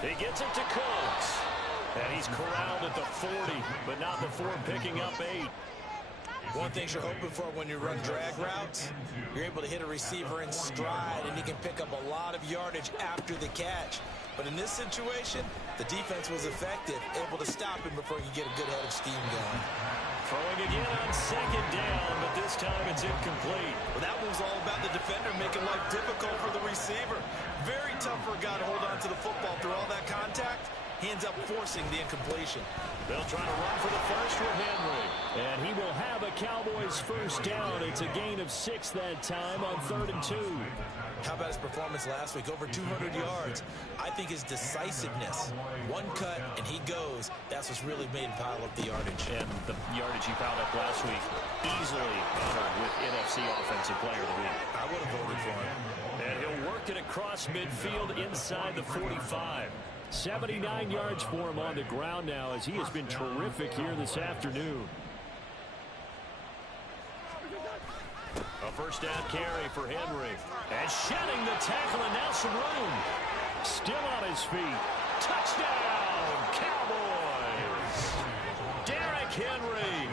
He gets it to Cooks. And he's corralled at the 40, but not before picking up 8. One thing you're hoping for when you run drag routes, you're able to hit a receiver in stride, and he can pick up a lot of yardage after the catch. But in this situation, the defense was effective, able to stop him before he could get a good head of steam going. Throwing again on second down, but this time it's incomplete. Well, that was all about the defender making life difficult for the receiver. Very tough for a guy to hold on to the football through all that contact. He ends up forcing the incompletion. They'll try to run for the first with Henry. And he will have a Cowboys first down. It's a gain of 6 that time on 3rd and 2. How about his performance last week? Over 200 yards. I think his decisiveness, one cut and he goes, that's what's really made him pile up the yardage. And the yardage he piled up last week, easily honored with NFC Offensive Player of the Week. I would have voted for him. And he'll work it across midfield inside the 45. 79 yards for him on the ground now as he has been terrific here this afternoon. A first down carry for Henry. And shedding the tackle and now some room. Still on his feet. Touchdown, Cowboys! Derrick Henry,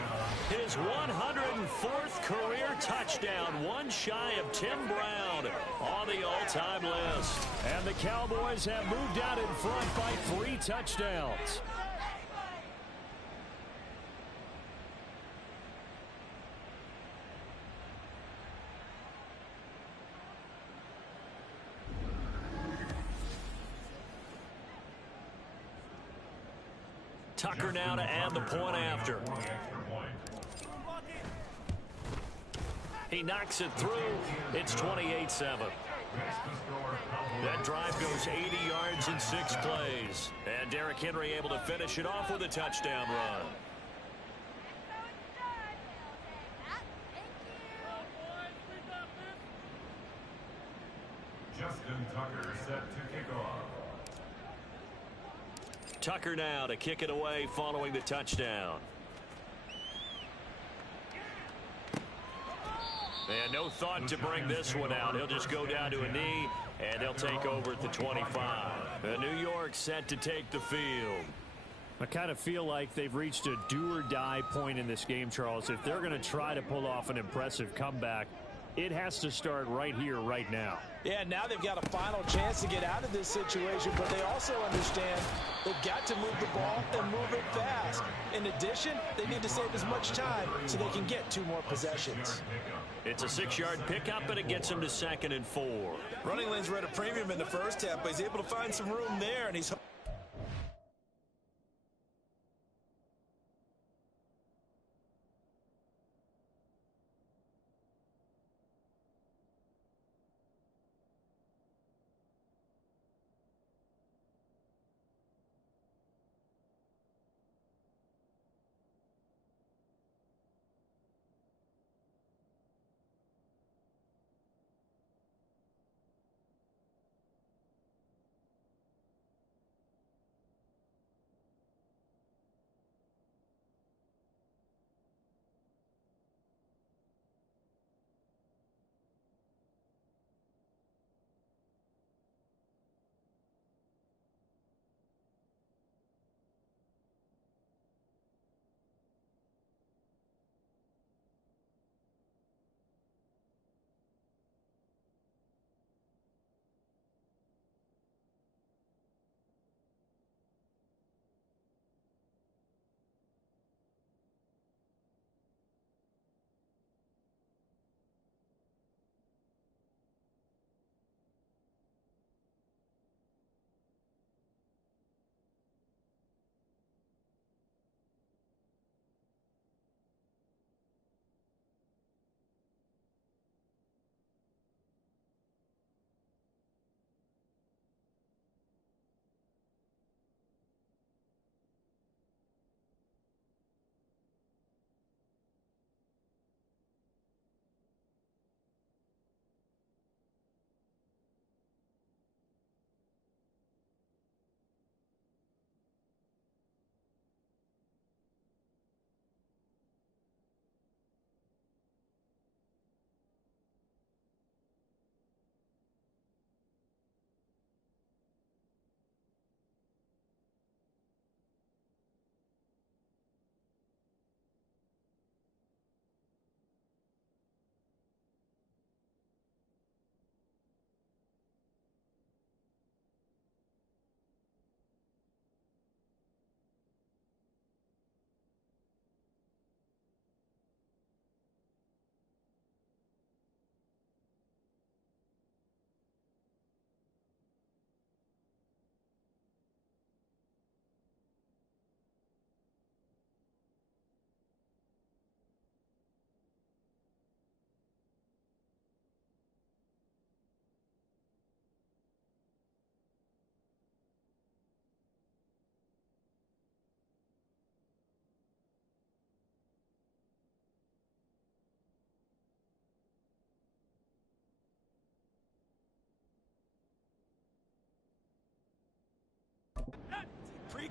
his 104th career touchdown, one shy of Tim Brown on the all-time list. And the Cowboys have moved out in front by 3 touchdowns. Tucker now to add the point after. He knocks it through. It's 28-7. That drive goes 80 yards in 6 plays. And Derrick Henry able to finish it off with a touchdown run. Justin Tucker set to kick off. Tucker now to kick it away following the touchdown. And no thought to bring this one out. He'll just go down to a knee, and they'll take over at the 25. New York set to take the field. I kind of feel like they've reached a do-or-die point in this game, Charles. If they're going to try to pull off an impressive comeback, it has to start right here, right now. Yeah, now they've got a final chance to get out of this situation, but they also understand they've got to move the ball and move it fast. In addition, they need to save as much time so they can get 2 more possessions. It's a 6-yard pickup, and it gets him to 2nd and 4. Running lanes were at a premium in the first half, but he's able to find some room there, and he's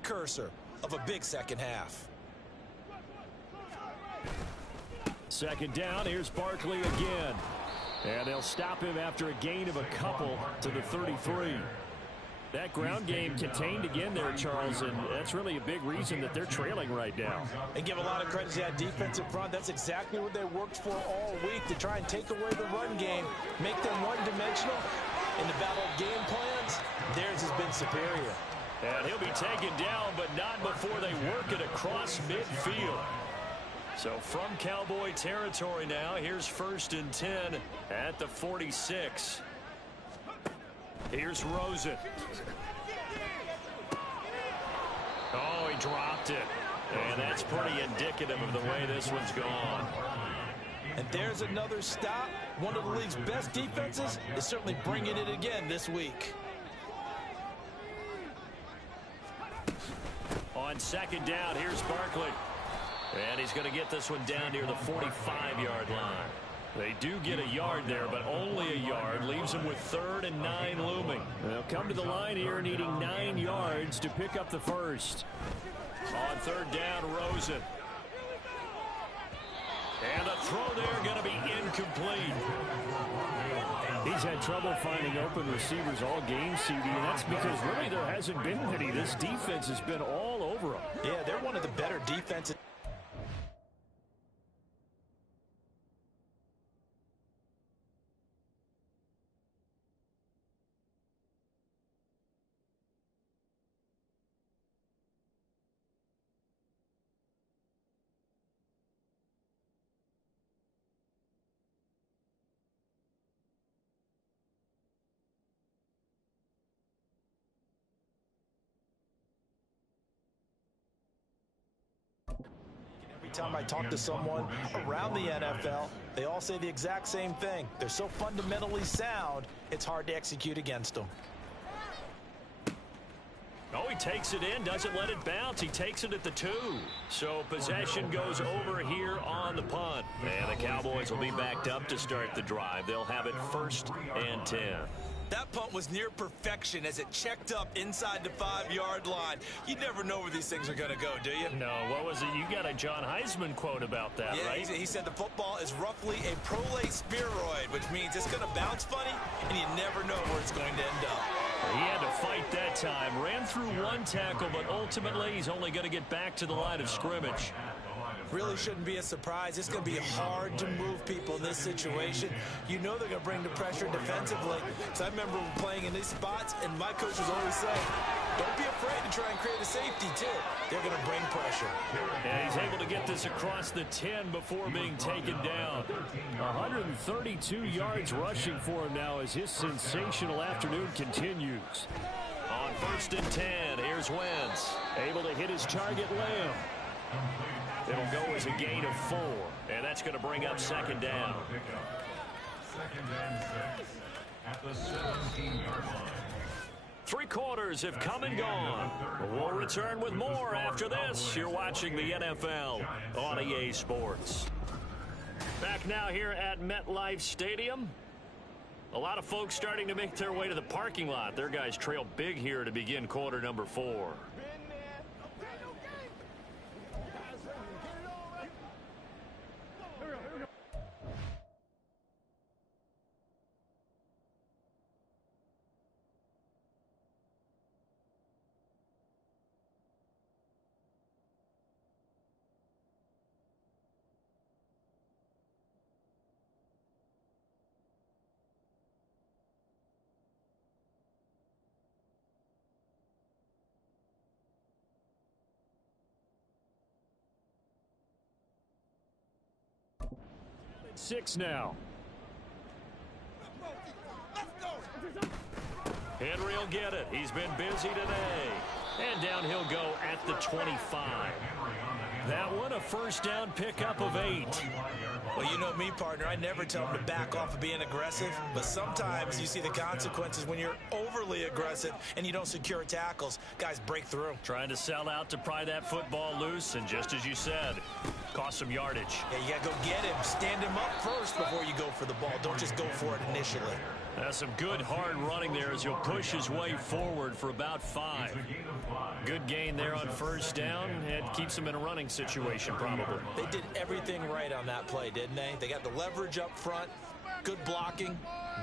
precursor of a big second half. Second down, here's Barkley again. And they'll stop him after a gain of a couple to the 33. That ground game contained again there, Charles, and that's really a big reason that they're trailing right now. And give a lot of credit to that defensive front. That's exactly what they worked for all week, to try and take away the run game, make them one-dimensional. In the battle of game plans, theirs has been superior. And he'll be taken down, but not before they work it across midfield. So from Cowboy territory now, here's 1st and 10 at the 46. Here's Rosen. Oh, he dropped it. And that's pretty indicative of the way this one's gone. And there's another stop. One of the league's best defenses is certainly bringing it again this week. On second down, here's Barkley. And he's going to get this one down near the 45-yard line. They do get a yard there, but only a yard. Leaves them with 3rd and 9 looming. They'll come to the line here needing 9 yards to pick up the first. On 3rd down, Rosen. And the throw there going to be incomplete. He's had trouble finding open receivers all game, CD, and that's because really there hasn't been many. This defense has been all over him. Yeah, they're one of the better defenses. Time I talk to someone around the NFL, they all say the exact same thing. They're so fundamentally sound, it's hard to execute against them. Oh, he takes it in, doesn't let it bounce. He takes it at the 2. So possession goes over here on the punt. And the Cowboys will be backed up to start the drive. They'll have it 1st and 10. That punt was near perfection as it checked up inside the 5-yard line. You never know where these things are going to go, do you? No, what was it? You got a John Heisman quote about that, yeah, right? He said the football is roughly a prolate spheroid, which means it's going to bounce funny, and you never know where it's going to end up. He had to fight that time. Ran through 1 tackle, but ultimately he's only going to get back to the line of scrimmage. Really shouldn't be a surprise. It's going to be hard to move people in this situation. You know they're going to bring the pressure defensively. So I remember playing in these spots, and my coach was always saying, don't be afraid to try and create a safety, too. They're going to bring pressure. And he's able to get this across the 10 before being taken down. 132 yards rushing for him now as his sensational afternoon continues. On 1st and 10, here's Wentz. Able to hit his target, Lamb. It'll go as a gain of 4, and that's going to bring up 2nd down. 2nd and 6 at the 17-yard line. 3 quarters have come and gone. We'll return with more after this. You're watching the NFL on EA Sports. Back now here at MetLife Stadium. A lot of folks starting to make their way to the parking lot. Their guys trail big here to begin quarter number 4. Six now. Henry will get it. He's been busy today. And down he'll go at the 25. That one a 1st down pickup of 8. Well, you know me, partner. I never tell them to back off of being aggressive. But sometimes you see the consequences when you're overly aggressive and you don't secure tackles. Guys break through. Trying to sell out to pry that football loose. And just as you said, cost some yardage. Yeah, you got to go get him. Stand him up first before you go for the ball. Don't just go for it initially. That's some good hard running there as he'll push his way forward for about 5. Good gain there on first down. It keeps him in a running situation probably. They did everything right on that play, didn't they? They got the leverage up front, good blocking,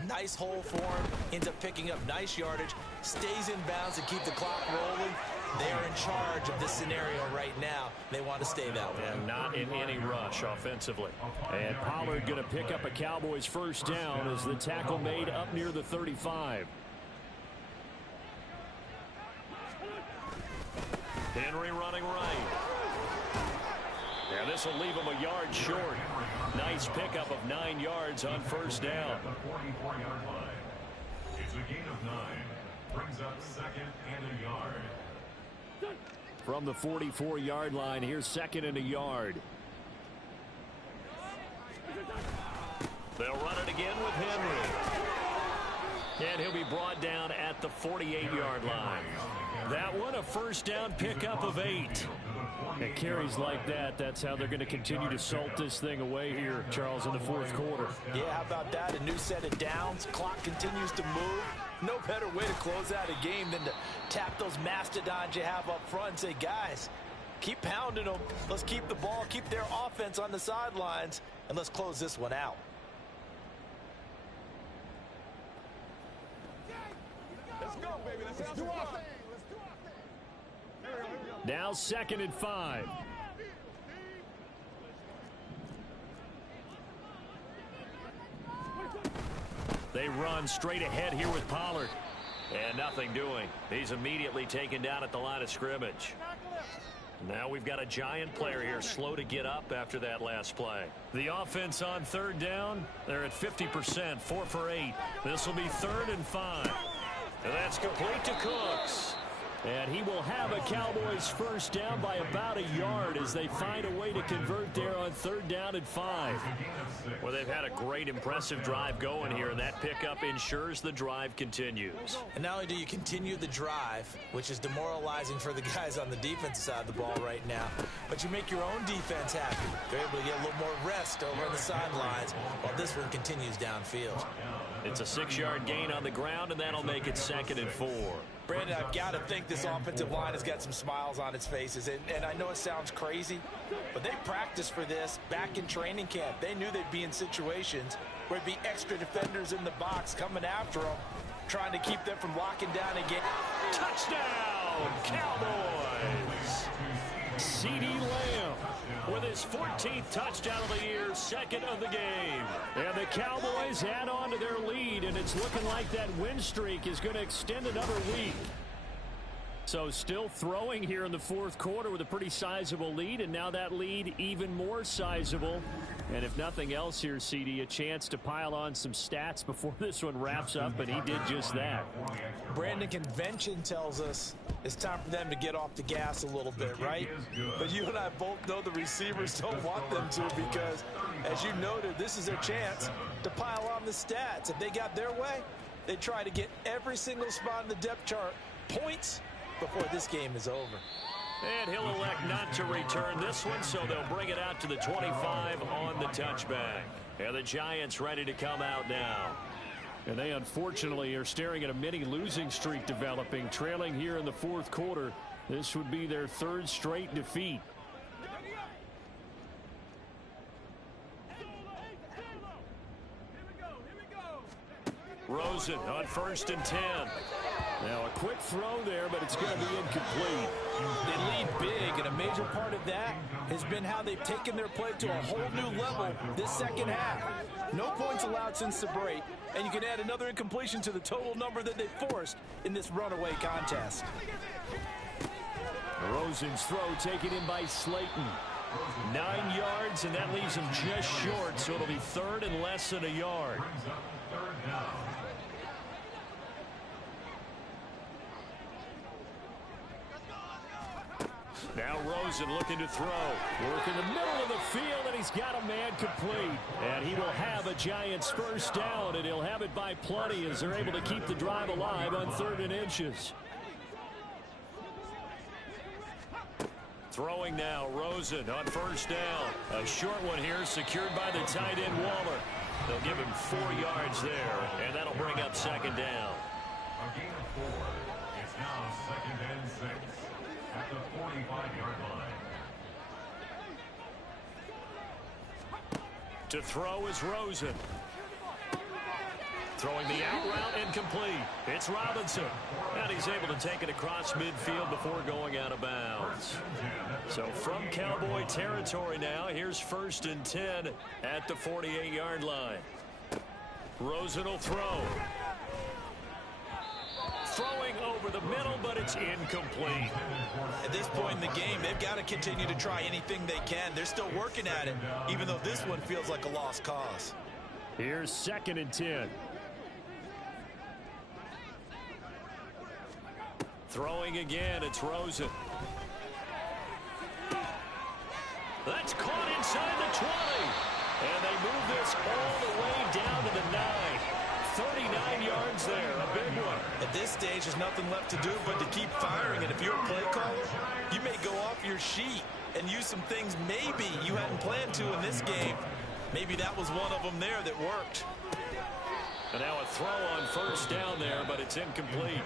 nice hole for him, ends up picking up nice yardage, stays in bounds to keep the clock rolling. They are in charge of this scenario right now. They want to stay that way. And not in any rush offensively. And Pollard going to pick up a Cowboys first down as the tackle made up near the 35. Henry running right. And this will leave him a yard short. Nice pickup of 9 yards on first down. At the 44-yard line. It's a gain of 9. Brings up second and a yard. From the 44-yard line, here's second and a yard. They'll run it again with Henry. And he'll be brought down at the 48-yard line. That one, a first down pickup of 8. And carries like that, that's how they're going to continue to salt this thing away here, Charles, in the fourth quarter. Yeah, how about that? A new set of downs. Clock continues to move. No better way to close out a game than to tap those mastodons you have up front and say, guys, keep pounding them. Let's keep the ball, keep their offense on the sidelines, and let's close this one out. Let's go, baby. Let's do our thing. Now second and 5. They run straight ahead here with Pollard. And nothing doing. He's immediately taken down at the line of scrimmage. Now we've got a giant player here slow to get up after that last play. The offense on third down, they're at 50%, 4 for 8. This will be 3rd and 5. And that's complete to Cooks. And he will have a Cowboys first down by about a yard as they find a way to convert there on 3rd down and 5. Well, they've had a great, impressive drive going here, and that pickup ensures the drive continues. And not only do you continue the drive, which is demoralizing for the guys on the defensive side of the ball right now, but you make your own defense happy. They're able to get a little more rest over on the sidelines while this one continues downfield. It's a 6-yard gain on the ground, and that'll make it 2nd and 4. Brandon, I've got to think this offensive line has got some smiles on its faces. And I know it sounds crazy, but they practiced for this back in training camp. They knew they'd be in situations where there'd be extra defenders in the box coming after them, trying to keep them from locking down again. Touchdown, Cowboys! CeeDee Lamb with his 14th touchdown of the year, 2nd of the game. And the Cowboys add on to their lead, and it's looking like that win streak is going to extend another week. So still throwing here in the fourth quarter with a pretty sizable lead, and now that lead even more sizable. And if nothing else here, CD, a chance to pile on some stats before this one wraps up, and he did just that. Brandon, convention tells us it's time for them to get off the gas a little bit, right? But you and I both know the receivers don't want them to because, as you noted, this is their chance to pile on the stats. If they got their way, they try to get every single spot in the depth chart points before this game is over. And he'll elect not to return this one, so they'll bring it out to the 25 on the touchback. And the Giants ready to come out now. And they unfortunately are staring at a mini losing streak developing, trailing here in the fourth quarter. This would be their 3rd straight defeat. Rosen on 1st and 10. Now a quick throw there, but it's going to be incomplete. They lead big, and a major part of that has been how they've taken their play to a whole new level this second half. No points allowed since the break, and you can add another incompletion to the total number that they forced in this runaway contest. Rosen's throw taken in by Slayton. 9 yards, and that leaves him just short, so it'll be 3rd and less than a yard. Now Rosen looking to throw. Work in the middle of the field, and he's got a man complete. And he will have a Giants first down, and he'll have it by plenty as they're able to keep the drive alive on 3rd and inches. Throwing now, Rosen on first down. A short one here secured by the tight end Waller. They'll give him 4 yards there, and that'll bring up second down. A gain of 4. It's now 2nd and 6 at the 45-yard line. To throw is Rosen. Throwing the out route incomplete. It's Robinson. And he's able to take it across midfield before going out of bounds. So from Cowboy territory now, here's 1st and 10 at the 48-yard line. Rosen will throw. Throwing over the middle, but it's incomplete. At this point in the game, they've got to continue to try anything they can. They're still working at it, even though this one feels like a lost cause. Here's 2nd and 10. Throwing again, it's Rosen. That's caught inside the 20. And they move this all the way down to the 9. 39 yards there, a big one. At this stage, there's nothing left to do but to keep firing. And if you're a play caller, you may go off your sheet and use some things maybe you hadn't planned to in this game. Maybe that was one of them there that worked. And now a throw on 1st down there, but it's incomplete.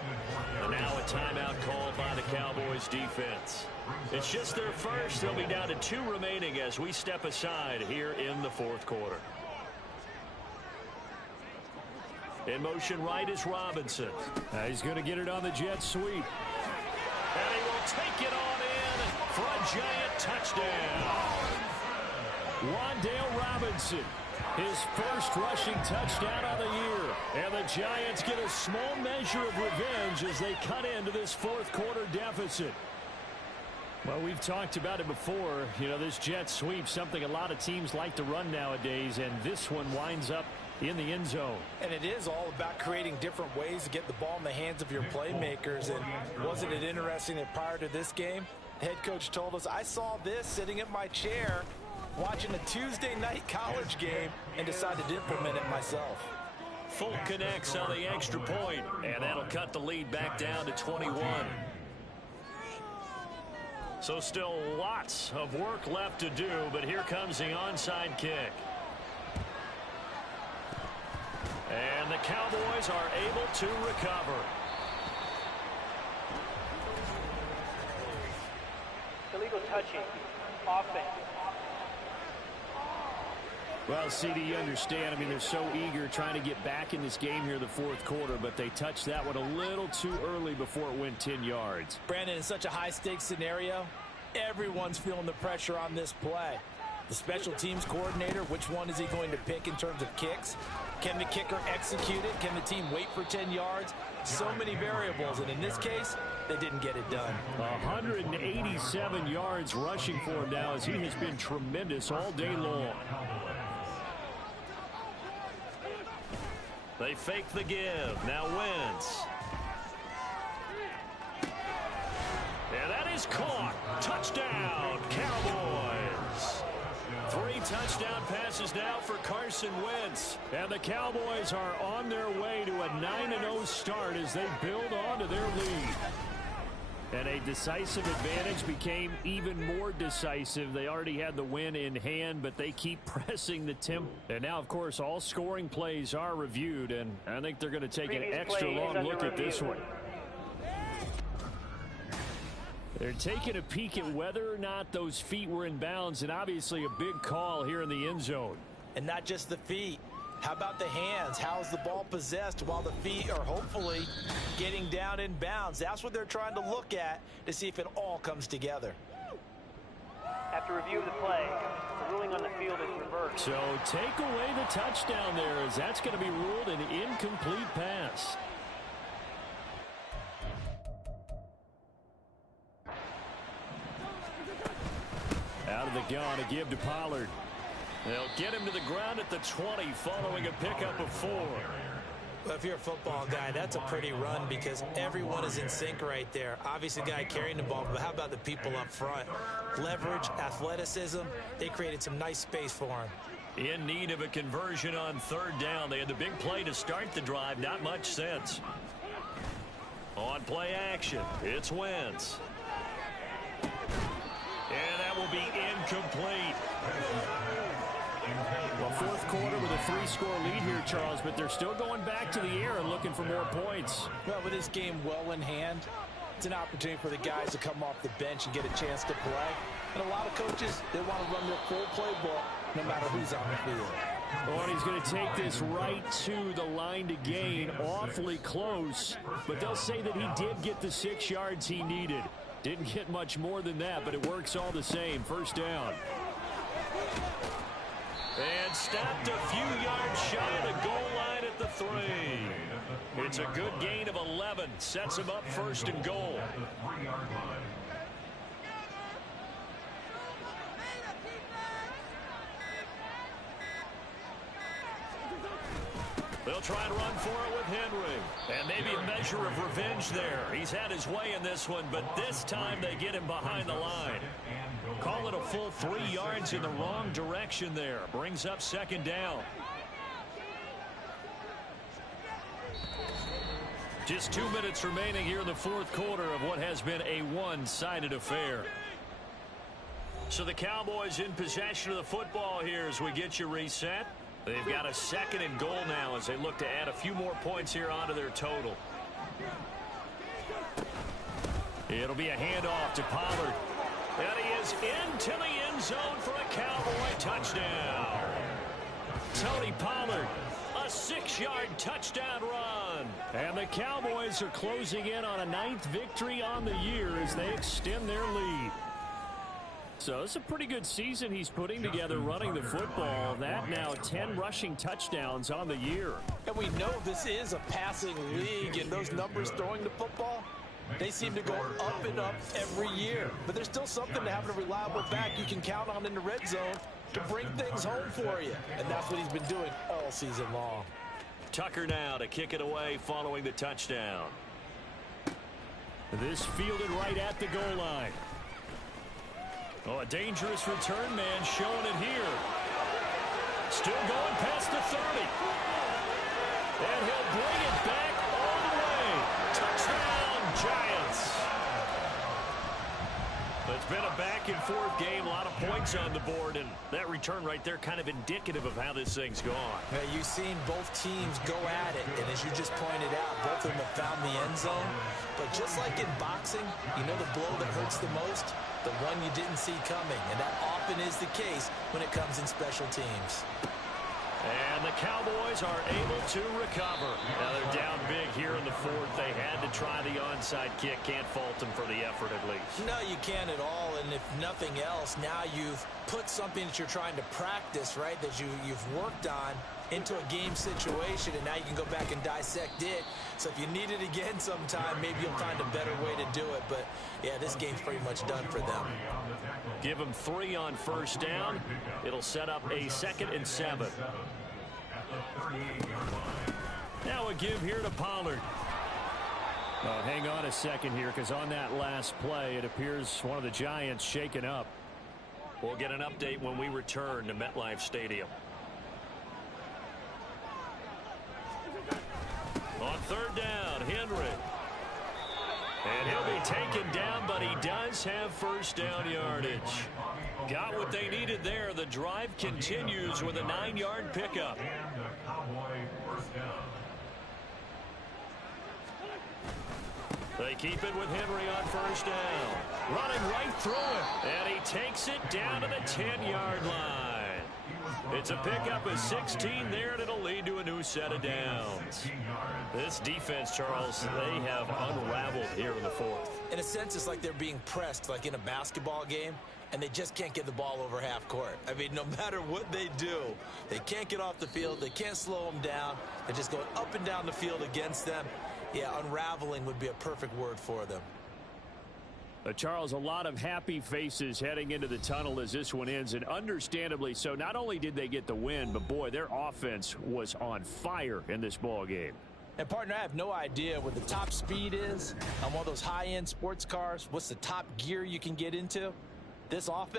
And now a timeout called by the Cowboys defense. It's just their first. They'll be down to 2 remaining as we step aside here in the 4th quarter. In motion right is Robinson. He's going to get it on the jet sweep. And he will take it on in for a giant touchdown. Wan'Dale Robinson. His first rushing touchdown of the year. And the Giants get a small measure of revenge as they cut into this 4th quarter deficit. Well, we've talked about it before. You know, this jet sweep, something a lot of teams like to run nowadays, and this one winds up in the end zone. And it is all about creating different ways to get the ball in the hands of your playmakers. And wasn't it interesting that prior to this game, the head coach told us, I saw this sitting at my chair watching a Tuesday night college game and decided to implement it myself. Folk connects on the extra point, and that'll cut the lead back down to 21. So still lots of work left to do, but here comes the onside kick. And the Cowboys are able to recover. Illegal touching. Offense. Well, CD, you understand. I mean, they're so eager trying to get back in this game here in the 4th quarter, but they touched that one a little too early before it went 10 yards. Brandon, in such a high-stakes scenario, everyone's feeling the pressure on this play. The special teams coordinator, which one is he going to pick in terms of kicks? Can the kicker execute it? Can the team wait for 10 yards? So many variables, and in this case, they didn't get it done. 187 yards rushing for him now as he has been tremendous all day long. They fake the give. Now Wentz. And that is caught. Touchdown, Cowboys. 3 touchdown passes now for Carson Wentz. And the Cowboys are on their way to a 9-0 start as they build on to their lead. And a decisive advantage became even more decisive. They already had the win in hand, but they keep pressing the tempo. And now, of course, all scoring plays are reviewed, and I think they're going to take an extra long look at this one. They're taking a peek at whether or not those feet were in bounds, and obviously a big call here in the end zone. And not just the feet. How about the hands? How's the ball possessed while the feet are hopefully getting down in bounds? That's what they're trying to look at to see if it all comes together. After review of the play, the ruling on the field is reversed. So take away the touchdown there, as that's going to be ruled an incomplete pass. Out of the gun, a give to Pollard. They'll get him to the ground at the 20 following a pickup of 4. Well, if you're a football guy, that's a pretty run because everyone is in sync right there. Obviously, the guy carrying the ball, but how about the people up front? Leverage, athleticism, they created some nice space for him. In need of a conversion on 3rd down. They had the big play to start the drive. Not much sense. On play action, it's Wentz. And that will be incomplete. Well, fourth quarter with a 3-score lead here, Charles, but they're still going back to the air and looking for more points. Well, with this game well in hand, it's an opportunity for the guys to come off the bench and get a chance to play. And a lot of coaches, they want to run their full playbook no matter who's on the field. Oh, and he's going to take this right to the line to gain. Awfully close, but they'll say that he did get the 6 yards he needed. Didn't get much more than that, but it works all the same. First down. And stopped a few yards shy of the goal line at the 3. It's a good gain of 11. Sets him up first and goal. They'll try and run for it with Henry. And maybe a measure of revenge there. He's had his way in this one, but this time they get him behind the line. Call it a full 3 yards in the wrong direction there. Brings up second down. Just 2 minutes remaining here in the fourth quarter of what has been a one-sided affair. So the Cowboys in possession of the football here as we get you reset. They've got a second and goal now as they look to add a few more points here onto their total. It'll be a handoff to Pollard. And he is into the end zone for a Cowboy touchdown. Tony Pollard, a 6-yard touchdown run. And the Cowboys are closing in on a 9th victory on the year as they extend their lead. So it's a pretty good season he's putting together running the football. That now 10 rushing touchdowns on the year. And we know this is a passing league, and those numbers throwing the football, they seem to go up and up every year. But there's still something to having a reliable back you can count on in the red zone to bring things home for you. And that's what he's been doing all season long. Tucker now to kick it away following the touchdown. This fielded right at the goal line. Oh, a dangerous return man showing it here. Still going past the 30. And he'll bring it back all the way. Touchdown, Giants. It's been a back-and-forth game, a lot of points on the board, and that return right there kind of indicative of how this thing's gone. Now, you've seen both teams go at it, and as you just pointed out, both of them have found the end zone. But just like in boxing, you know the blow that hurts the most? The one you didn't see coming, and that often is the case when it comes in special teams. And the Cowboys are able to recover. Now they're down big here in the fourth. They had to try the onside kick. Can't fault them for the effort at least. No, you can't at all. And if nothing else, now you've put something that you're trying to practice, right, that you've worked on into a game situation, and now you can go back and dissect it. So if you need it again sometime, maybe you'll find a better way to do it. But, yeah, this game's pretty much done for them. Give them 3 on first down. It'll set up a 2nd and 7. Now a give here to Pollard. Hang on a second here, because on that last play, it appears one of the Giants shaken up. We'll get an update when we return to MetLife Stadium. On third down, Henry. And he'll be taken down, but he does have first down yardage. Got what they needed there. The drive continues with a 9-yard pickup. They keep it with Henry on first down. Running right through it. And he takes it down to the 10-yard line. It's a pickup of 16 there, and it'll lead to a new set of downs. This defense, Charles, they have unraveled here in the fourth. In a sense, it's like they're being pressed like in a basketball game, and they just can't get the ball over half court. I mean, no matter what they do, they can't get off the field. They can't slow them down. They're just going up and down the field against them. Yeah, unraveling would be a perfect word for them. Charles, a lot of happy faces heading into the tunnel as this one ends, and understandably so. Not only did they get the win, but boy, their offense was on fire in this ball game. And partner, I have no idea what the top speed is on one of those high-end sports cars. What's the top gear you can get into? This offense